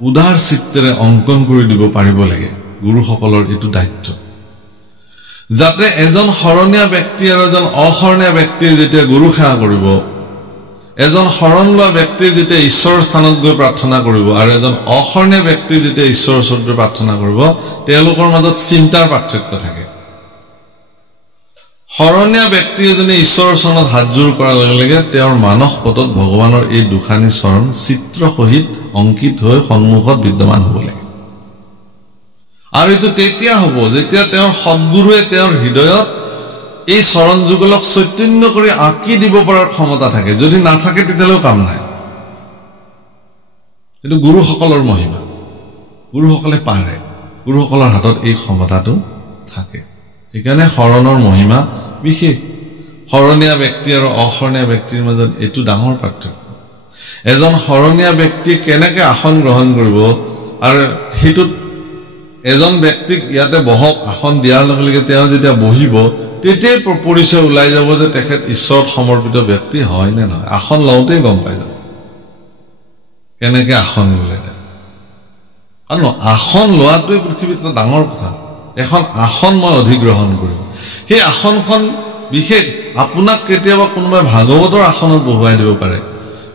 উদাৰ চিত্তেৰে অংকন কৰি দিব পাৰিব লাগে গুৰুসকলৰ এইটো দায়িত্ব যাতে এজন শৰণীয়া ব্যক্তি আৰু এজন অশৰণীয়া ব্যক্তিয়ে যেতিয়া গুৰু সেৱা কৰিব এজন শৰণ লোৱা ব্যক্তিয়ে যেতিয়া ঈশ্বৰৰ স্থানত গৈ প্ৰাৰ্থনা কৰিব আৰু এজন অশৰণীয়া ব্যক্তিয়ে যেতিয়া ঈশ্বৰৰ ওচৰত প্ৰাৰ্থনা কৰিব তেওঁলোকৰ মাজত চিন্তাৰ পাৰ্থক্য থাকে শৰণীয়া ব্যক্তি এজনে ঈশ্বৰৰ চৰণত হাতজোৰ কৰাৰ লগে লগে তেওঁৰ মানস পটত ভগৱানৰ এই দুখানি চৰণ চিত্ৰ সহিত অংকিত হৈ সন্মুখত বিদ্যমান হ'ব লাগে আৰু এইটো তেতিয়া হ'ব যেতিয়া তেওঁৰ সদ্গুৰুৱে তেওঁৰ হৃদয়ত এই চৰণ যুগলক চৈতন্য কৰি আঁকি দিব পৰাৰ ক্ষমতা থাকে যদি নাথাকে তেতিয়ালৈও কাম নাই এইটো গুৰুসকলৰ মহিমা গুৰুসকলে পাৰে গুৰুসকলৰ হাতত এই ক্ষমতাটো থাকে সেইকাৰণে শৰণৰ মহিমা বিশেষ শৰণীয়া ব্যক্তি আৰু অশৰণীয়া ব্যক্তিৰ মাজত এইটো ডাঙৰ পাৰ্থক্য এজন শৰণীয়া ব্যক্তি কেনেকৈ আসন গ্ৰহণ কৰিব আৰু হেতুত এজন ব্যক্তিক ইয়াতে বহক আসন দিয়াৰ লগে লগে তেওঁ যেতিয়া বহিব তেতিয়াই পৰিচয় ওলাই যাব যে তেখেত ঈশ্বৰত সমৰ্পিত ব্যক্তি হয় নে নহয় আসন লওঁতেই গম পাই যাব কেনেকৈ আসন ললে আৰু আসন লোৱাটোৱে পৃথিৱীত এটা ডাঙৰ কথা এখন আসন মই অধিগ্ৰহণ কৰিম সেই আসনখন বিশেষ আপোনাক কেতিয়াবা কোনোবাই ভাগৱতৰ আসনত বহুৱাই দিব পাৰে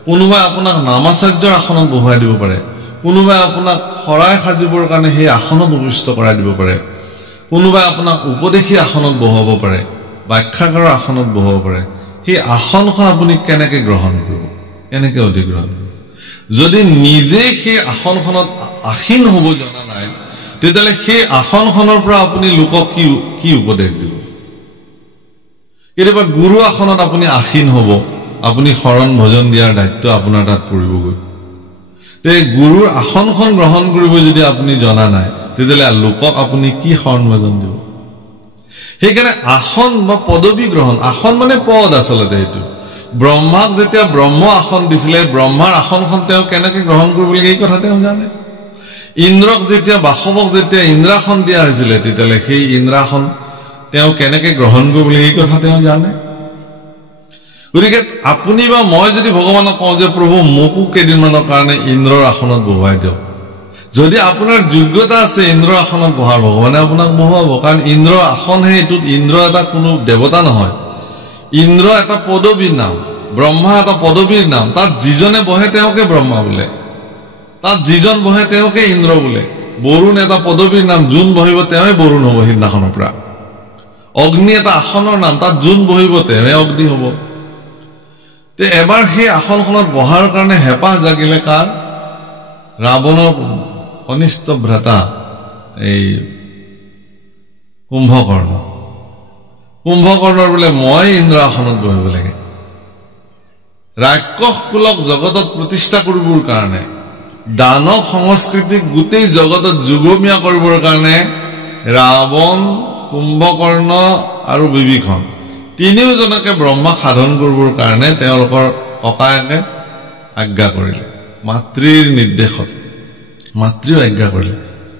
কোনোবাই আপোনাক নামাচাৰ্যৰ আসনত বহুৱাই দিব পাৰে কোনোবাই আপোনাক শৰাই সাজিবৰ কাৰণে সেই আসনত উপস্থিত কৰাই দিব পাৰে কোনোবাই আপোনাক উপদেশী আসনত বহাব পাৰে ব্যাখ্যাকাৰৰ আসনত বহাব পাৰে সেই আসনখন আপুনি কেনেকৈ গ্ৰহণ কৰিব কেনেকৈ অধিগ্ৰহণ কৰিব যদি নিজে সেই আসনখনত আসীন হ'ব জনা নাই তেতিয়াহ'লে সেই আসনখনৰ পৰা আপুনি লোকক কি উপদেশ দিব কেতিয়াবা গুৰু আসনত আপুনি আসীন হ'ব আপুনি শৰণ ভজন দিয়াৰ দায়িত্ব আপোনাৰ তাত পৰিবগৈ তে গুৰুৰ আসনখন গ্ৰহণ কৰিব যদি আপুনি জনা নাই তেতিয়াহ'লে লোকক আপুনি কি শৰণ ভজন দিব সেইকাৰণে আসন বা পদবী গ্ৰহণ আসন মানে পদ আচলতে এইটো ব্ৰহ্মাক যেতিয়া ব্ৰহ্ম আসন দিছিলে ব্ৰহ্মাৰ আসনখন তেওঁ কেনেকৈ গ্ৰহণ কৰিব লাগে এই কথা তেওঁ জানে ইন্দ্ৰক যেতিয়া বাসৱক যেতিয়া ইন্দ্ৰাসন দিয়া হৈছিলে তেতিয়াহ'লে সেই ইন্দ্ৰাসন তেওঁ কেনেকৈ গ্ৰহণ কৰিব লাগে এই কথা তেওঁ জানে গতিকে আপুনি বা মই যদি ভগৱানক কওঁ যে প্ৰভু মোকো কেইদিনমানৰ কাৰণে ইন্দ্ৰৰ আসনত বহাই দিয়ক যদি আপোনাৰ যোগ্যতা আছে ইন্দ্ৰৰ আসনত বহাৰ ভগৱানে আপোনাক বহাব কাৰণ ইন্দ্ৰৰ আসনহে এইটোত ইন্দ্ৰ এটা কোনো দেৱতা নহয় ইন্দ্ৰ এটা পদবীৰ নাম ব্ৰহ্মা এটা পদবীৰ নাম তাত যিজনে বহে তেওঁকে ব্ৰহ্মা বোলে তাত যিজন বহে তেওঁকে ইন্দ্ৰ বোলে বৰুণ এটা পদবীৰ নাম যোন বহিব তেওঁই বৰুণ হ'ব সিদিনাখনৰ পৰা অগ্নি এটা আসনৰ নাম তাত যোন বহিব তেওঁই অগ্নি হ'ব তে এবাৰ সেই আসনখনত বহাৰ কাৰণে হেঁপাহ জাগিলে কাৰ ৰাৱণৰ কনিষ্ঠ ভ্ৰাতা এই কুম্ভকৰ্ণৰ বোলে মই ইন্দ্ৰ আসনত বহিব লাগে ৰাক্ষস কুলক জগতত প্ৰতিষ্ঠা কৰিবৰ কাৰণে দানৱ সংস্কৃতিক গোটেই জগতত যুগমীয়া কৰিবৰ কাৰণে ৰাৱণ কুম্ভকৰ্ণ আৰু বিভীষণ তিনিওজনকে ব্ৰহ্মা সাধন কৰিবৰ কাৰণে তেওঁলোকৰ ককায়েকে আজ্ঞা কৰিলে মাতৃৰ নিৰ্দেশত মাতৃও আজ্ঞা কৰিলে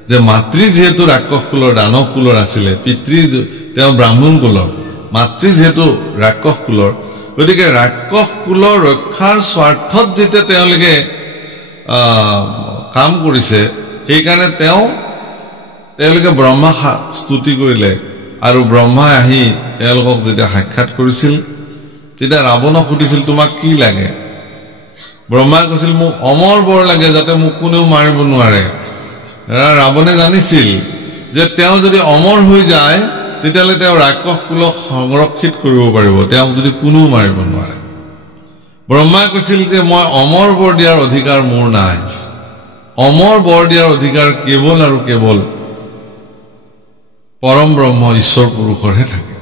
যে মাতৃ যেহেতু ৰাক্ষস কুলৰ দানৱ কুলৰ আছিলে পিতৃ তেওঁ ব্ৰাহ্মণ কুলৰ মাতৃ যেহেতু ৰাক্ষস কুলৰ গতিকে ৰাক্ষস কুলৰ ৰক্ষাৰ স্বাৰ্থত যেতিয়া তেওঁলোকে কাম কৰিছে সেইকাৰণে তেওঁলোকে ব্ৰহ্মা স্তুতি কৰিলে আৰু ব্ৰহ্মাই আহি তেওঁলোকক যেতিয়া সাক্ষাৎ কৰিছিল তেতিয়া ৰাৱণক সুধিছিল তোমাক কি লাগে ব্ৰহ্মাই কৈছিল মোক অমৰ বৰ লাগে যাতে মোক কোনেও মাৰিব নোৱাৰে ৰাৱণে জানিছিল যে তেওঁ যদি অমৰ হৈ যায় তেতিয়াহ'লে তেওঁ ৰাক্ষস কুলক সংৰক্ষিত কৰিব পাৰিব তেওঁক যদি কোনেও মাৰিব নোৱাৰে ব্ৰহ্মাই কৈছিল যে মই অমৰ বৰ দিয়াৰ অধিকাৰ মোৰ নাই অমৰ বৰ দিয়াৰ অধিকাৰ কেৱল আৰু কেৱল পৰম ব্ৰহ্ম ঈশ্বৰ পুৰুষৰহে থাকে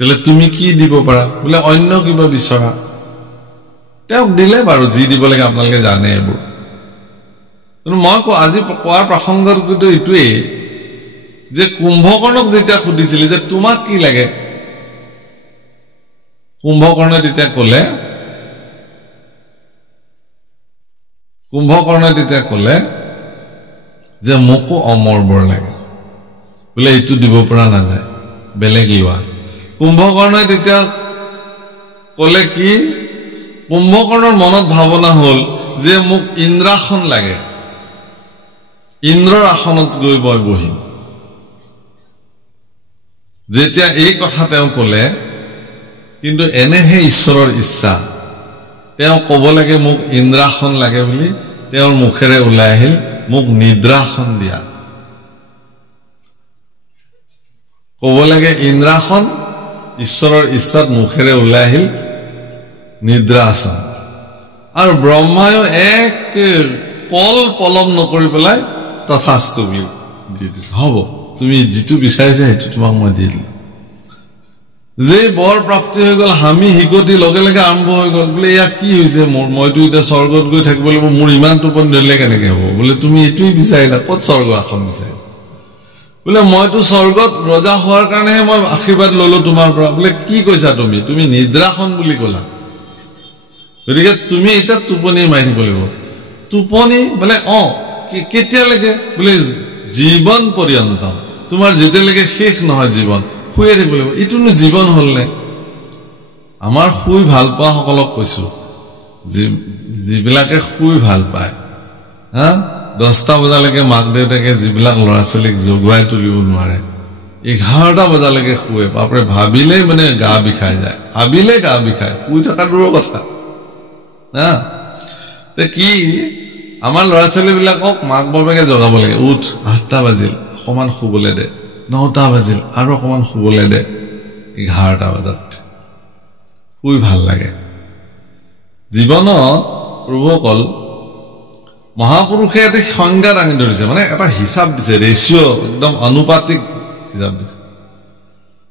তেলে তুমি কি দিব পাৰা বোলে অন্য কিবা বিচৰা তেওঁক দিলে বাৰু যি দিব লাগে আপোনালোকে জানে এইবোৰ কিন্তু মই আজি কোৱাৰ প্ৰসংগত কিন্তু এইটোৱেই যে কুম্ভকৰ্ণক যেতিয়া সুধিছিলে যে তোমাক কি লাগে কুম্ভকৰ্ণে তেতিয়া ক'লে যে মোকো অমৰ বৰ লাগে বোলে এইটো দিব পৰা নাযায় বেলেগ লোৱা কুম্ভকৰ্ণে তেতিয়া ক'লে কি কুম্ভকৰ্ণৰ মনত ভাৱনা হ'ল যে মোক ইন্দ্ৰাসন লাগে ইন্দ্ৰৰ আসনত গৈ মই বহিম যেতিয়া এই কথা তেওঁ ক'লে কিন্তু এনেহে ঈশ্বৰৰ ইচ্ছা তেওঁ ক'ব লাগে মোক ইন্দ্ৰাসন লাগে বুলি তেওঁৰ মুখেৰে ওলাই আহিল মোক নিদ্ৰাসন দিয়া ক'ব লাগে ইন্দ্ৰাসন ঈশ্বৰৰ ইচ্ছাত মুখেৰে ওলাই আহিল নিদ্ৰাসন আৰু ব্ৰহ্মায়ো এক পলম নকৰি পেলাই তথাস্তু বুলি দি দিছে হ'ব তুমি যিটো বিচাৰিছা সেইটো তোমাক মই দি দিলো যে বৰ প্ৰাপ্তি হৈ গ'ল হামি হিকতি লগে লগে আৰম্ভ হৈ গ'ল বোলে এয়া কি হৈছে মোৰ মইতো এতিয়া স্বৰ্গত গৈ থাকিব লাগিব মোৰ ইমান টোপনি ধৰিলে কেনেকে হ'ব বোলে তুমি এইটোৱেই বিচাৰিলা ক'ত স্বৰ্গ আসন বিচাৰিলা বোলে মইতো স্বৰ্গত ৰজা হোৱাৰ কাৰণেহে মই আশীৰ্বাদ ললো তোমাৰ পৰা বোলে কি কৈছা তুমি নিদ্ৰাসন বুলি ক'লা গতিকে তুমি এটা টোপনি মাৰি থাকিব লাগিব টোপনি বোলে কেতিয়ালৈকে বোলে জীৱন পৰ্যন্তম তোমাৰ যেতিয়ালৈকে শেষ নহয় জীৱন শুয়ে থাকিব লাগিব এইটোনো জীৱন হ'লনে আমাৰ শুই ভাল পোৱা সকলক কৈছো যিবিলাকে শুই ভাল পায় 10টা বজালৈকে মাক দেউতাকে যিবিলাক ল'ৰা ছোৱালীক জগুৱাই তুলিব নোৱাৰে 11টা বজালৈকে শুৱে বাপৰে ভাবিলেই মানে গা বিষাই যায় ভাবিলেই গা বিষায় শুই থকা দূৰৰ কথা কি আমাৰ ল'ৰা ছোৱালীবিলাকক মাক বাপেকে জগাব লাগে উঠ 8টা বাজিল অকমান শুবলৈ দে 9টা বাজিল আৰু অকমান শুবলৈ দে 11টা বজাত শুই ভাল লাগে জীৱনত প্ৰভুসকল মহাপুৰুষে এটা সংজ্ঞা দাঙি ধৰিছে মানে এটা হিচাপ দিছে ৰেচিঅ একদম অনুপাতিক হিচাপ দিছে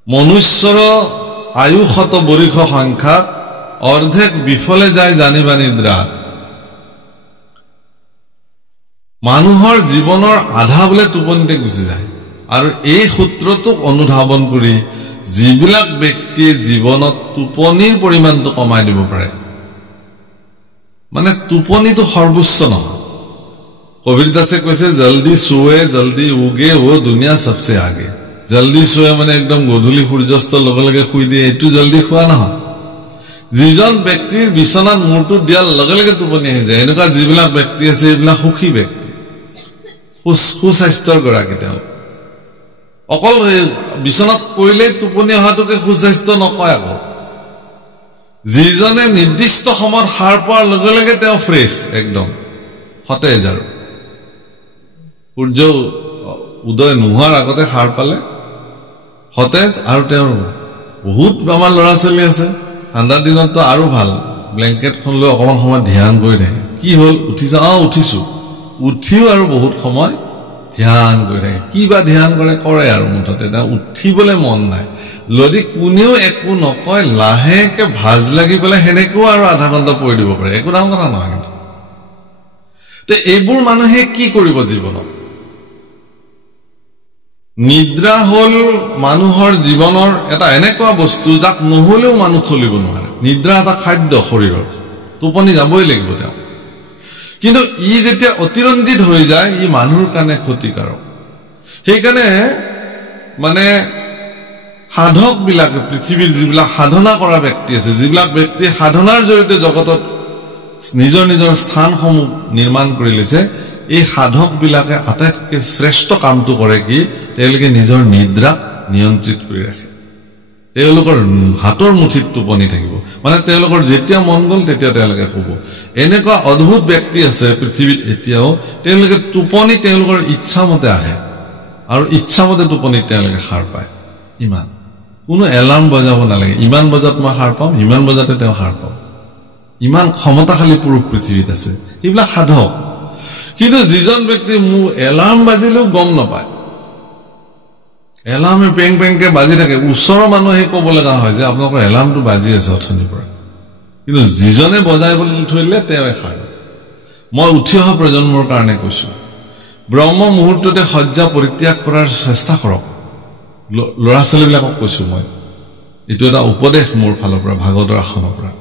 মনুষ্যৰ আয়ুষত বৰিষ সংখ্যাত অৰ্ধেক বিফলে যায় জানিবা নিদ্ৰা মানুহৰ জীৱনৰ আধা বোলে টোপনিতে গুচি যায় আৰু এই সূত্ৰটোক অনুধাৱন কৰি যিবিলাক ব্যক্তিয়ে জীৱনত টোপনিৰ পৰিমাণটো কমাই দিব পাৰে মানে টোপনিটো সৰ্বোচ্চ নহয় কবিৰ দাসে কৈছে জলদি সোয়ে জলদি উগে ও দুনিয়া সবসে আগে জলদি সোয়ে মানে একদম গধূলি সূৰ্যাস্ত লগে লগে শুই দিয়ে এইটো জলদি খোৱা নহয় যিজন ব্যক্তিৰ বিছনাত মূৰটো দিয়াৰ লগে লগে টোপনি আহি যায় এনেকুৱা যিবিলাক ব্যক্তি আছে এইবিলাক সুখী ব্যক্তি সুস্বাস্থ্যৰ গৰাকী তেওঁ অকল বিছনাত পৰিলেই টোপনি অহাটোকে সুস্বাস্থ্য নকয় আকৌ যিজনে নিৰ্দিষ্ট সময়ত সাৰ পোৱাৰ লগে লগে তেওঁ ফ্ৰেছ একদম সতেজ আৰু সূৰ্য উদয় নোহোৱাৰ আগতে সাৰ পালে সতেজ আৰু তেওঁৰ বহুত আমাৰ ল'ৰা ছোৱালী আছে ঠাণ্ডা দিনততো আৰু ভাল ব্লেংকেটখন লৈ অকমান সময় ধ্যান কৰি থাকে কি হ'ল উঠিছা উঠিছো উঠিও আৰু বহুত সময় ধ্যান কৰি থাকে কিবা ধ্যান কৰে আৰু মুঠতে উঠিবলৈ মন নাই যদি কোনেও একো নকয় লাহেকে ভাজ লাগি পেলাই সেনেকেও আৰু আধা ঘণ্টা পৰি দিব পাৰে একো ডাঙৰ কথা নহয় কিন্তু এইবোৰ মানুহে কি কৰিব জীৱনত নিদ্ৰা হল মানুহৰ জীৱনৰ এটা এনেকুৱা বস্তু যাক নহলেও মানুহ চলিব নোৱাৰে নিদ্ৰা এটা খাদ্য শৰীৰৰ টোপনি যাবই লাগিব তেওঁ কিন্তু ই যেতিয়া অতিৰঞ্জিত হৈ যায় ই মানুহৰ কাৰণে ক্ষতিকাৰক সেইকাৰণে মানে সাধক বিলাকে পৃথিৱীৰ যিবিলাক সাধনা কৰা ব্যক্তি আছে যিবিলাক ব্যক্তি সাধনাৰ জৰিয়তে জগতত নিজৰ নিজৰ স্থানসমূহ নিৰ্মাণ কৰি লৈছে এই সাধক বিলাকে আটাইতকৈ শ্ৰেষ্ঠ কামটো কৰে কি তেওঁলোকে নিজৰ নিদ্ৰা নিয়ন্ত্ৰিত কৰি ৰাখে তেওঁলোকৰ হাতৰ মুঠিত টোপনি থাকিব মানে তেওঁলোকৰ যেতিয়া মন গ'ল তেতিয়া তেওঁলোকে শুব এনেকুৱা অদ্ভুত ব্যক্তি আছে পৃথিৱীত এতিয়াও তেওঁলোকে টোপনি তেওঁলোকৰ ইচ্ছামতে আহে আৰু ইচ্ছামতে টোপনি তেওঁলোকে সাৰ পায় ইমান কোনো এলাৰ্ম বজাব নালাগে ইমান বজাত মই সাৰ পাম ইমান বজাতে তেওঁ সাৰ পাম ইমান ক্ষমতাশালী পুৰুষ পৃথিৱীত আছে এইবিলাক সাধক কিন্তু যিজন ব্যক্তি মোৰ এলাৰ্ম বাজিলেও গম নাপায় এলাৰ্মে পেং পেংকে বাজি থাকে ওচৰৰ মানুহে ক'ব লগা হয় যে আপোনালোকৰ এলাৰ্মটো বাজি আছে অথনিৰ পৰা কিন্তু যিজনে বজাই বুলি থৈলে তেওঁ সাৰ মই উঠি অহা প্ৰজন্মৰ কাৰণে কৈছো ব্ৰহ্ম মুহূৰ্ততে শয্যা পৰিত্যাগ কৰাৰ চেষ্টা কৰক ল'ৰা ছোৱালীবিলাকক কৈছো মই এইটো এটা উপদেশ মোৰ ফালৰ পৰা ভাগৱতৰ আসনৰ পৰা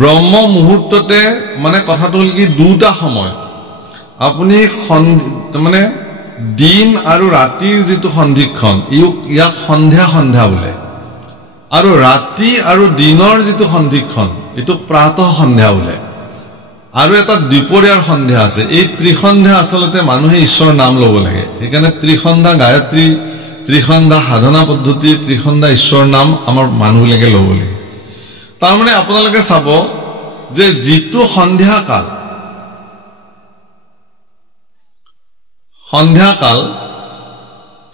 ব্ৰহ্ম মুহূৰ্ততে মানে কথাটো হ'ল কি দুটা সময় আপুনি মানে দিন আৰু ৰাতিৰ যিটো সন্ধিক্ষণ ইয়াক সন্ধ্যা বোলে আৰু ৰাতি আৰু দিনৰ যিটো সন্ধিক্ষণ এইটো প্ৰাতঃ সন্ধ্যা বোলে আৰু এটা দুপৰীয়াৰ সন্ধ্যা আছে এই ত্ৰিসন্ধ্যা আচলতে মানুহে ঈশ্বৰৰ নাম ল'ব লাগে সেইকাৰণে ত্ৰিসন্ধ্যা গায়ত্ৰী ত্ৰিসন্ধ্যা সাধনা পদ্ধতি ত্ৰিসন্ধ্যা ঈশ্বৰৰ নাম আমাৰ মানুহবিলাকে ল'ব লাগে তাৰমানে আপোনালোকে চাব যে যিটো সন্ধ্যা কাল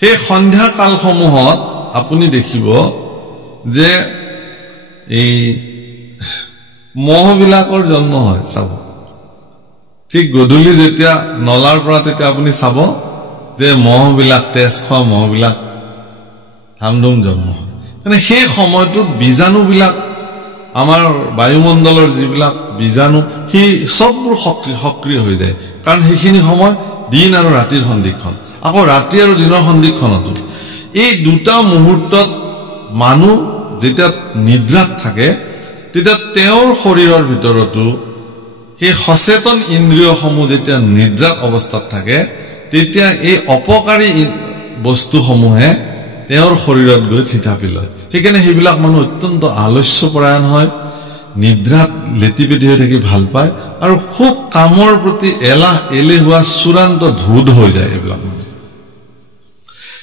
সেই সন্ধ্যা কালসমূহত আপুনি দেখিব যে এই মহবিলাকৰ জন্ম হয় চাব ঠিক গধূলি যেতিয়া নলাৰ পৰা তেতিয়া আপুনি চাব যে মহবিলাক তেজ খোৱা মহবিলাক ধামধুম জন্ম হয় মানে সেই সময়টোত বীজাণুবিলাক আমাৰ বায়ুমণ্ডলৰ যিবিলাক বীজাণু সেই সববোৰ সক্ৰিয় হৈ যায় কাৰণ সেইখিনি সময় দিন আৰু ৰাতিৰ সন্ধিক্ষণ আকৌ ৰাতি আৰু দিনৰ সন্ধিক্ষণতো এই দুটা মুহূৰ্তত মানুহ যেতিয়া নিদ্ৰাত থাকে তেতিয়া তেওঁৰ শৰীৰৰ ভিতৰতো সেই সচেতন ইন্দ্ৰিয়সমূহ যেতিয়া নিদ্ৰাত অৱস্থাত থাকে তেতিয়া এই অপকাৰী বস্তুসমূহে তেওঁৰ শৰীৰত গৈ থিতাপি লয় সেইকাৰণে সেইবিলাক মানুহ অত্যন্ত আলস্যপৰায়ণ হয় নিদ্ৰাত লেটিপেটি হৈ থাকি ভাল পায় আৰু খুব কামৰ প্ৰতি এলেহুৱা চূড়ান্ত ধূদ হৈ যায় এইবিলাক মানুহ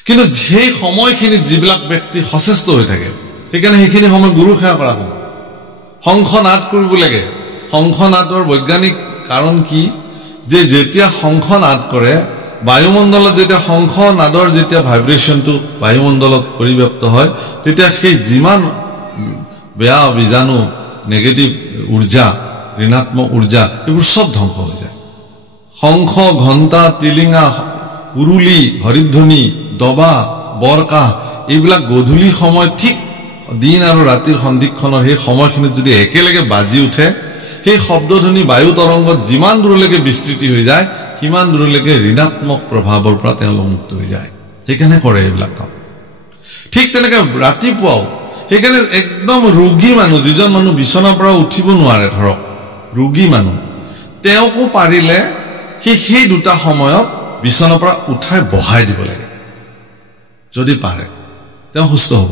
কিন্তু সেই সময়খিনিত যিবিলাক ব্যক্তি সচেষ্ট হৈ থাকে সেইকাৰণে সেইখিনি সময় গুৰু সেৱা কৰা হয় শংখ নাদ কৰিব লাগে শংখ নাদৰ বৈজ্ঞানিক কাৰণ কি যে যেতিয়া শংখ নাদ কৰে বায়ুমণ্ডলত যেতিয়া শংখ নাদৰ যেতিয়া ভাইব্ৰেশনটো বায়ুমণ্ডলত পৰিব্যাপ্ত হয় তেতিয়া সেই যিমান বেয়া বীজাণু নেগেটিভ ঊৰ্জা ঋণাত্মক ঊৰ্জা এইবোৰ সব ধ্বংস হৈ যায় শংখ ঘণ্টা তিলিঙা উৰুলি হৰিধ্বনি দবা বৰকাহ এইবিলাক গধূলি সময় ঠিক দিন আৰু ৰাতিৰ সন্ধিক্ষণৰ সেই সময়খিনিত যদি একেলগে বাজি উঠে সেই শব্দধ্বনি বায়ু তৰংগত যিমান দূৰলৈকে বিস্তৃতি হৈ যায় কিমান দূৰলৈকে ঋণাত্মক প্ৰভাৱৰ পৰা তেওঁলোক মুক্ত হৈ যায় সেইকাৰণে কৰে এইবিলাক কাম ঠিক তেনেকৈ ৰাতিপুৱাও সেইকাৰণে একদম ৰোগী মানুহ যিজন মানুহ বিছনাৰ পৰা উঠিব নোৱাৰে ধৰক ৰোগী মানুহ তেওঁকো পাৰিলে সেই দুটা সময়ত বিছনাৰ পৰা উঠাই বহাই দিব লাগে যদি পাৰে তেওঁ সুস্থ হ'ব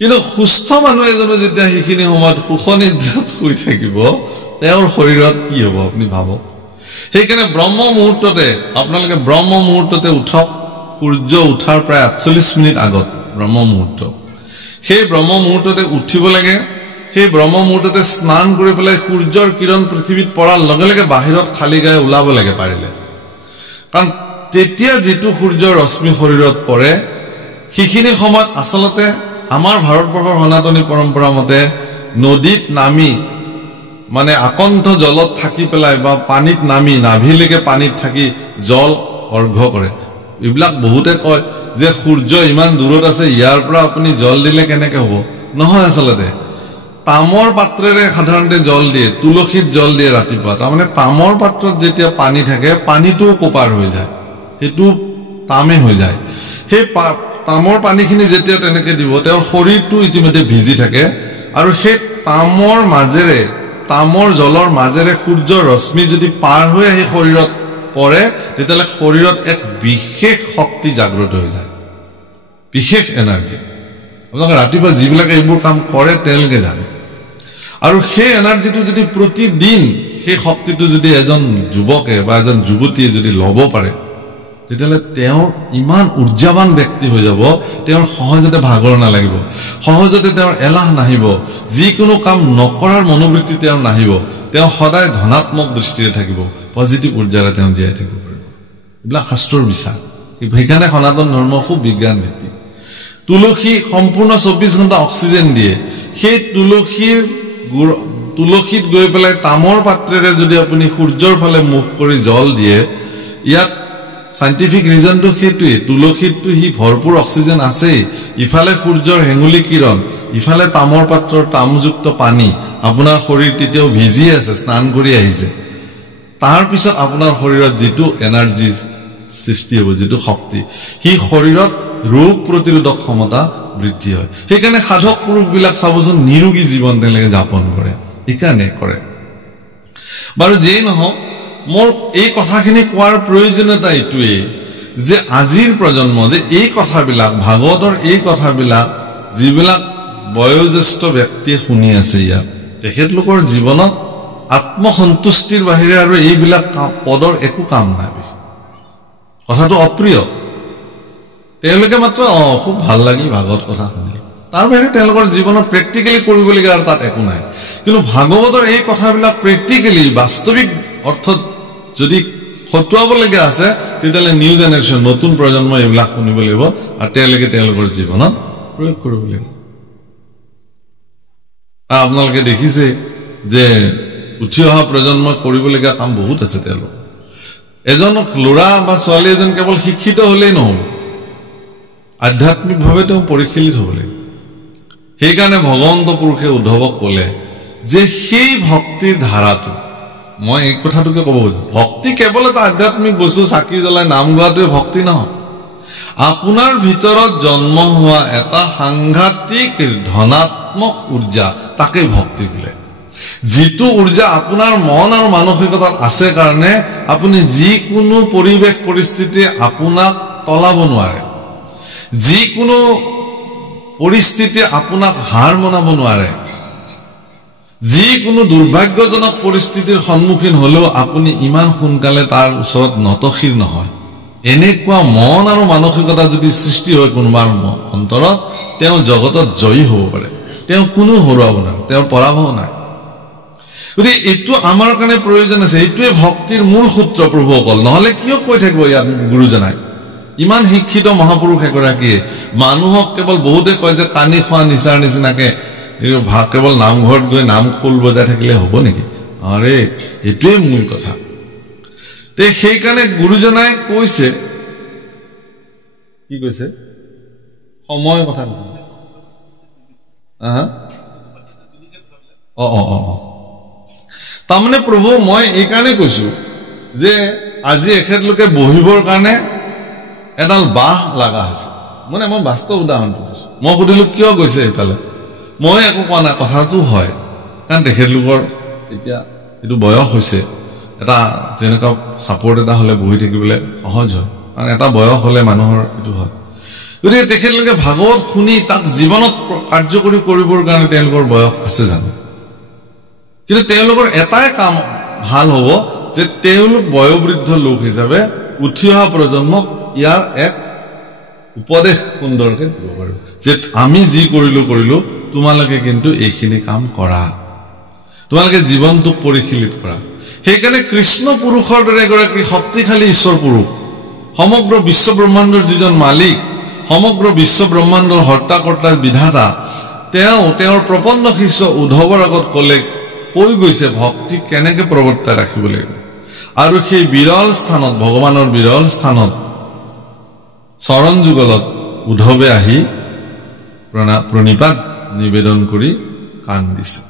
কিন্তু সুস্থ মানুহ এজনে যেতিয়া সেইখিনি সময়ত সুখনিদ্ৰাত শুই থাকিব তেওঁৰ শৰীৰত কি হ'ব আপুনি ভাবক সেইকাৰণে ব্ৰহ্ম মুহূৰ্ততে আপোনালোকে ব্ৰহ্ম মুহূৰ্ততে উঠক সূৰ্য উঠাৰ প্ৰায় 48 মিনিট আগত ব্ৰহ্ম মুহূৰ্ত সেই ব্ৰহ্ম মুহূৰ্ততে উঠিব লাগে সেই ব্ৰহ্ম মুহূৰ্ততে স্নান কৰি পেলাই সূৰ্যৰ কিৰণ পৃথিৱীত পৰাৰ লগে লগে বাহিৰত খালি গায়ে ওলাব লাগে পাৰিলে কাৰণ তেতিয়া যেটো সূৰ্যৰ ৰশ্মি শৰীৰত পৰে সেইখিনি সময়ত আসলতে আমাৰ ভাৰতবৰ্ষৰ সনাতনী পৰম্পৰা মতে নদীত নামি মানে আকণ্ঠ জলত থাকি পেলাই বা পানীত নামি নাভিলৈকে পানীত থাকি জল অৰ্ঘ্য কৰে এইবিলাক বহুতে কয় যে সূৰ্য ইমান দূৰত আছে ইয়াৰ পৰা আপুনি জল দিলে কেনেকৈ হ'ব নহয় আসলতে তামৰ পাত্ৰেৰে সাধাৰণতে জল দিয়ে তুলসীত জল দিয়ে ৰাতিপুৱা তাৰমানে তামৰ পাত্ৰত যেতিয়া পানী থাকে পানীটো কোপাৰ হৈ যায় হেতু তামে হৈ যায় সেই তামৰ পানীখিনি যেতিয়া তেনেকে দিব তেওঁৰ শৰীৰটো ইতিমধ্যে ভিজি থাকে আৰু সেই তামৰ মাজেৰে তামৰ জলৰ মাজেৰে সূৰ্যৰ ৰশ্মি যদি পাৰ হৈ আহি শৰীৰত পৰে তেতিয়ালে শৰীৰত এক বিশেষ শক্তি জাগ্ৰত হৈ যায় বিশেষ এনাৰ্জি আপোনালোকে ৰাতিপুৱা যিবিলাক এইবোৰ কাম কৰে তেওঁলোকে জানে আৰু সেই এনাৰ্জিটো যদি প্ৰতিদিন সেই শক্তিটো যদি এজন যুৱকে বা এজন যুৱতীয়ে যদি ল'ব পাৰে তেতিয়ালে তেওঁ ইমান ঊৰ্জাৱান ব্যক্তি হৈ যাব তেওঁৰ সহজতে ভাগৰ নালাগিব সহজতে তেওঁৰ এলাহ নাহিব যিকোনো কাম নকৰাৰ মনোবৃত্তি তেওঁৰ নাহিব তেওঁ সদায় ধনাত্মক দৃষ্টিৰে থাকিব পজিটিভ ঊৰ্জাৰে তেওঁ জীয়াই থাকিব পাৰিব এইবিলাক শাস্ত্ৰৰ বিশ্বাস সেইকাৰণে সনাতন ধৰ্ম খুব বিজ্ঞান ভিত্তিক তুলসী সম্পূৰ্ণ 24 ঘণ্টা অক্সিজেন দিয়ে সেই তুলসীত গৈ পেলাই তামৰ পাত্ৰেৰে যদি আপুনি সূৰ্যৰ ফালে মুখ কৰি জল দিয়ে ইয়াত সাইন্টিফিক ৰিজনটো সেইটোৱে তুলসীতটো হি ভৰপুৰ অক্সিজেন আছে ইফালে সূৰ্যৰ হেঙুলি কিৰণ ইফালে তামৰ পাত্ৰৰ তামযুক্ত পানী আপোনাৰ শৰীৰ তেতিয়াও ভিজি আছে স্নান কৰি আহিছে তাৰ পিছত আপোনাৰ শৰীৰত যেটো এনাৰ্জি সৃষ্টি হ'ব যেটো শক্তি হি শৰীৰত ৰোগ প্ৰতিৰোধক ক্ষমতা বৃদ্ধি হয় সেইকাৰণে সাধক পুৰুষবিলাক চাবচোন নিৰোগী জীৱন তেওঁলোকে যাপন কৰে এইকাৰণে কৰে বাৰু যেই নহওক মোৰ এই কথাখিনি কোৱাৰ প্ৰয়োজনীয়তা এইটোৱে যে আজিৰ প্ৰজন্ম যে এই কথাবিলাক ভাগৱতৰ এই কথাবিলাক যিবিলাক বয়োজ্যেষ্ঠ ব্যক্তিয়ে শুনি আছে ইয়াত তেখেতলোকৰ জীৱনত আত্মসন্তুষ্টিৰ বাহিৰে আৰু এইবিলাক পদৰ একো কাম নাই কথাটো অপ্ৰিয় তেওঁলোকে মাত্ৰ খুব ভাল লাগি ভাগৱত কথা শুনিলে তাৰ বাহিৰে তেওঁলোকৰ জীৱনত প্ৰেক্টিকেলি কৰিবলগীয়া আৰু তাত একো নাই কিন্তু ভাগৱতৰ এই কথাবিলাক প্ৰেক্টিকেলি বাস্তৱিক অৰ্থত যদি খটুৱাবলগীয়া আছে তেতিয়ালে নিউ জেনেৰেশ্যন নতুন প্ৰজন্ম এইবিলাক শুনিব লাগিব আৰু তেওঁলোকে তেওঁলোকৰ জীৱনত প্ৰয়োগ কৰিব লাগিব আপোনালোকে দেখিছে যে উঠি অহা প্ৰজন্ম কৰিবলগীয়া কাম বহুত আছে তেওঁলোক এজন ল'ৰা বা ছোৱালী এজন কেৱল শিক্ষিত হলেই নহব আধ্যাত্মিকভাৱে তেওঁ পৰিশীলিত হ'ব লাগিব সেইকাৰণে ভগৱন্ত পুৰুষে উদ্ধৱক ক'লে যে সেই ভক্তিৰ ধাৰাটো মই এই কথাটোকে ক'ব খুজিছো ভক্তি কেৱল এটা আধ্যাত্মিক বস্তু চাকি জ্বলাই নাম গোৱাটোৱে ভক্তি নহয় আপোনাৰ ভিতৰত জন্ম হোৱা এটা সাংঘাতিক ধনাত্মক ঊৰ্জা তাকে ভক্তি বোলে যিটো ঊৰ্জা আপোনাৰ মন আৰু মানসিকতাত আছে কাৰণে আপুনি যিকোনো পৰিবেশ পৰিস্থিতি আপোনাক তলাব নোৱাৰে যিকোনো পৰিস্থিতি আপোনাক হাৰ মনাব নোৱাৰে যিকোনো দুৰ্ভাগ্যজনক পৰিস্থিতিৰ সন্মুখীন হলেও আপুনি ইমান সোনকালে তাৰ ওচৰত নতশিৰ নহয় এনেকুৱা মন আৰু মানসিকতা যদি সৃষ্টি হয় কোনোবাৰ অন্তৰত তেওঁ জগতত জয়ী হ'ব পাৰে তেওঁ কোনো হৰুৱাব নোৱাৰে তেওঁৰ পৰাভৱ নাই গতিকে এইটো আমাৰ কাৰণে প্ৰয়োজন আছে এইটোৱে ভক্তিৰ মূল সূত্ৰ প্ৰভুসকল নহলে কিয় কৈ থাকিব ইয়াত গুৰুজনাই ইমান শিক্ষিত মহাপুৰুষ এগৰাকীয়ে মানুহক কেৱল বহুতে কয় যে কানি খোৱা নিচাৰ নিচিনাকে কেৱল নামঘৰত গৈ নাম খোল বজাই থাকিলে হ'ব নেকি আৰে এইটোৱে মূল কথা তে সেইকাৰণে গুৰুজনাই কৈছে কি কৈছে সময় কথা তাৰমানে প্ৰভু মই এই কাৰণে কৈছো যে আজি এখেতলোকে বহিবৰ কাৰণে এডাল বাহ লগা হৈছে মানে মই বাস্তৱ উদাহৰণটো দিছো মই সুধিলো কিয় গৈছে এইফালে মই একো কোৱা নাই কথাটো হয় কাৰণ তেখেতলোকৰ এতিয়া এইটো বয়স হৈছে এটা যেনেকুৱা সাপোৰ্ট এটা হলে বহি থাকিবলৈ সহজ হয় কাৰণ এটা বয়স হলে মানুহৰ এইটো হয় গতিকে তেখেতলোকে ভাগৱত শুনি তাক জীৱনত কাৰ্যকৰী কৰিবৰ কাৰণে তেওঁলোকৰ বয়স আছে জানো কিন্তু তেওঁলোকৰ এটাই কাম ভাল হ'ব যে তেওঁলোক বয়োবৃদ্ধ লোক হিচাপে উঠি অহা প্ৰজন্মক ইয়াৰ এক উপদেশ সুন্দৰকে দিব পাৰো যে আমি যি কৰিলো তোমালোকে কিন্তু এইখিনি কাম কৰা তোমালোকে জীৱনটোক পৰিশীলিত কৰা সেইকাৰণে কৃষ্ণ পুৰুষৰ দৰে এগৰাকী শক্তিশালী ঈশ্বৰ পুৰুষ সমগ্ৰ বিশ্ব ব্ৰহ্মাণ্ডৰ যিজন মালিক সমগ্ৰ বিশ্ব ব্ৰহ্মাণ্ডৰ হৰ্তা-কৰ্তা বিধাতা তেওঁৰ প্ৰপন্ন শিষ্য উদ্ধৱৰ আগত কলে কৈ গৈছে ভক্তি কেনেকৈ প্ৰৱৰ্তাই ৰাখিব লাগিব আৰু সেই বিৰল স্থানত ভগৱানৰ বিৰল স্থানত চৰণ যুগলত উদ্ধৱে আহি প্ৰণিপাত নিবেদন কৰি কাণ দিছে